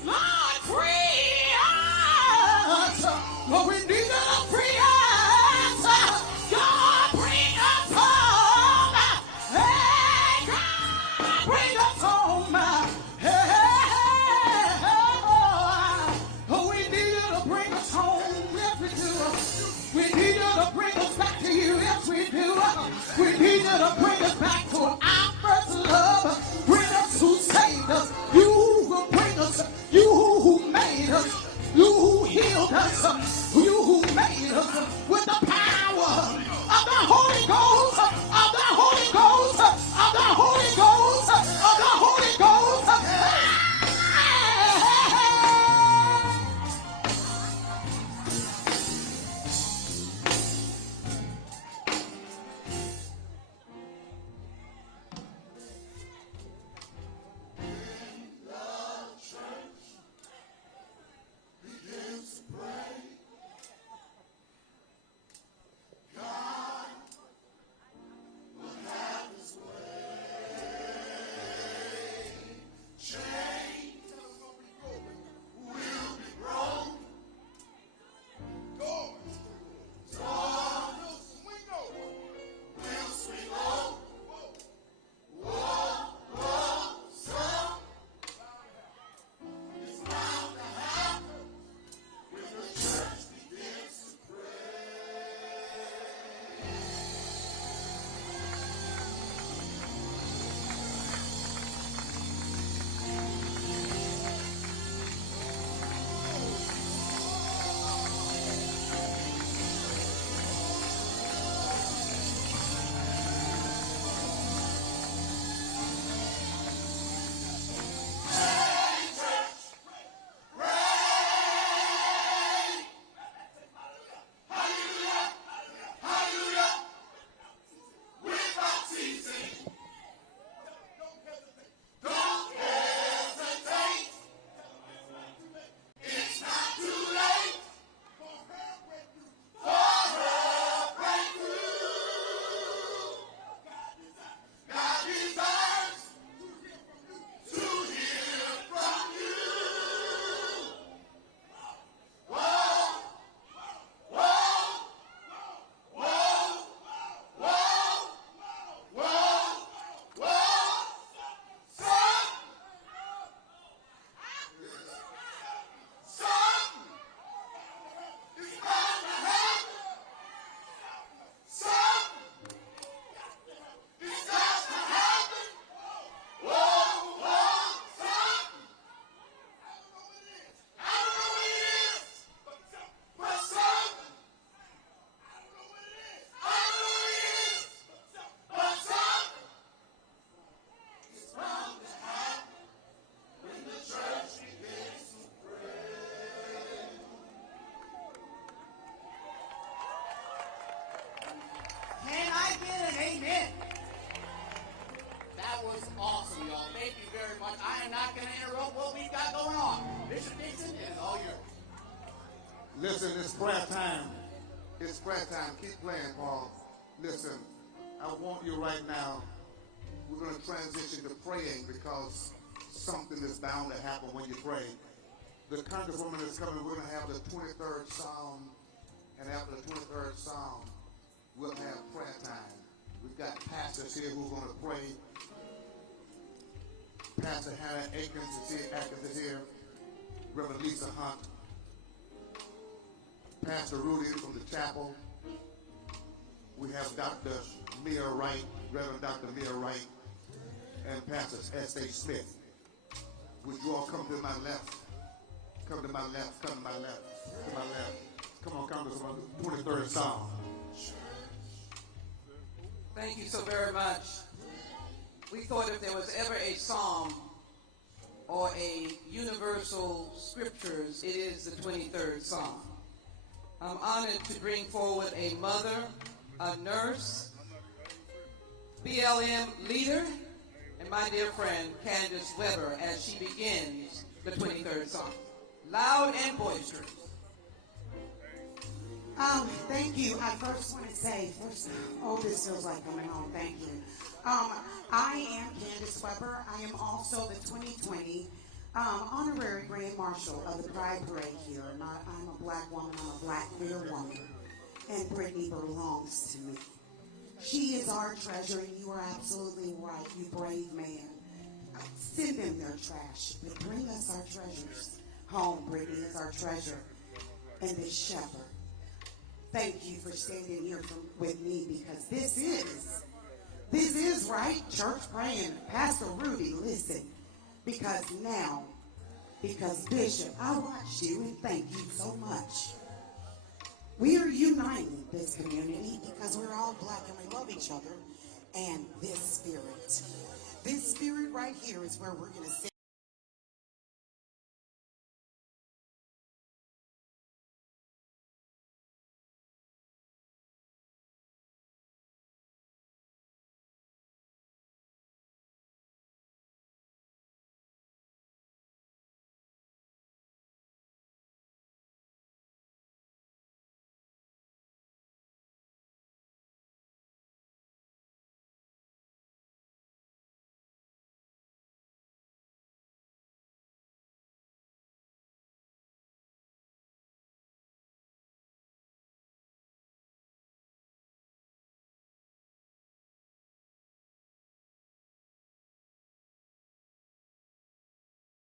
Lord, free us. Lord, we need you to free us. God, bring us home. Hey, God, bring us home. Oh, we need you to bring us home. Yes, we do. We need you to bring us back to you. Yes, we do. We need you to bring us back to our first love. Bring us who saved us. You who bring us. You who made us. You who healed us. You who made us with the power of the Holy Ghost. Of the Holy Ghost. Of the Holy Ghost. Of the Holy Ghost. Listen, it's prayer time. It's prayer time. Keep playing, Paul. Listen, I want you right now. We're going to transition to praying because something is bound to happen when you pray. The Congresswoman is coming. We're going to have the 23rd Psalm. And after the 23rd Psalm, we'll have prayer time. We've got is here who's going to pray. Pastor Hannah Atkins is here. Reverend Lisa Hunt. Pastor Rudy from the chapel. We have Dr. Mia Wright, Reverend Dr. Mia Wright, and Pastor S.A. Smith. Would you all come to my left? Come to my left, come to my left, to my left. Come on, Congressman, 23rd Psalm. Thank you so very much. We thought if there was ever a psalm or a universal scriptures, it is the 23rd Psalm. I'm honored to bring forward a mother, a nurse, BLM leader, and my dear friend, Candace Weber, as she begins the 23rd Psalm. Loud and boisterous. Thank you. I first want to say, this feels like coming home. Thank you. I am Candace Weber. I am also the 2020 honorary Grand Marshal of the Pride Parade here. I'm a black woman. I'm a black queer woman. And Brittany belongs to me. She is our treasure, and you are absolutely right, you brave man. Send them their trash, but bring us our treasures. Home, Brittany is our treasure. And this shepherd. Thank you for standing here with me, because this is right, church praying. Pastor Rudy, listen, because Bishop, I watched you, and thank you so much. We are uniting this community because we're all black and we love each other. And this spirit right here is where we're going to sit.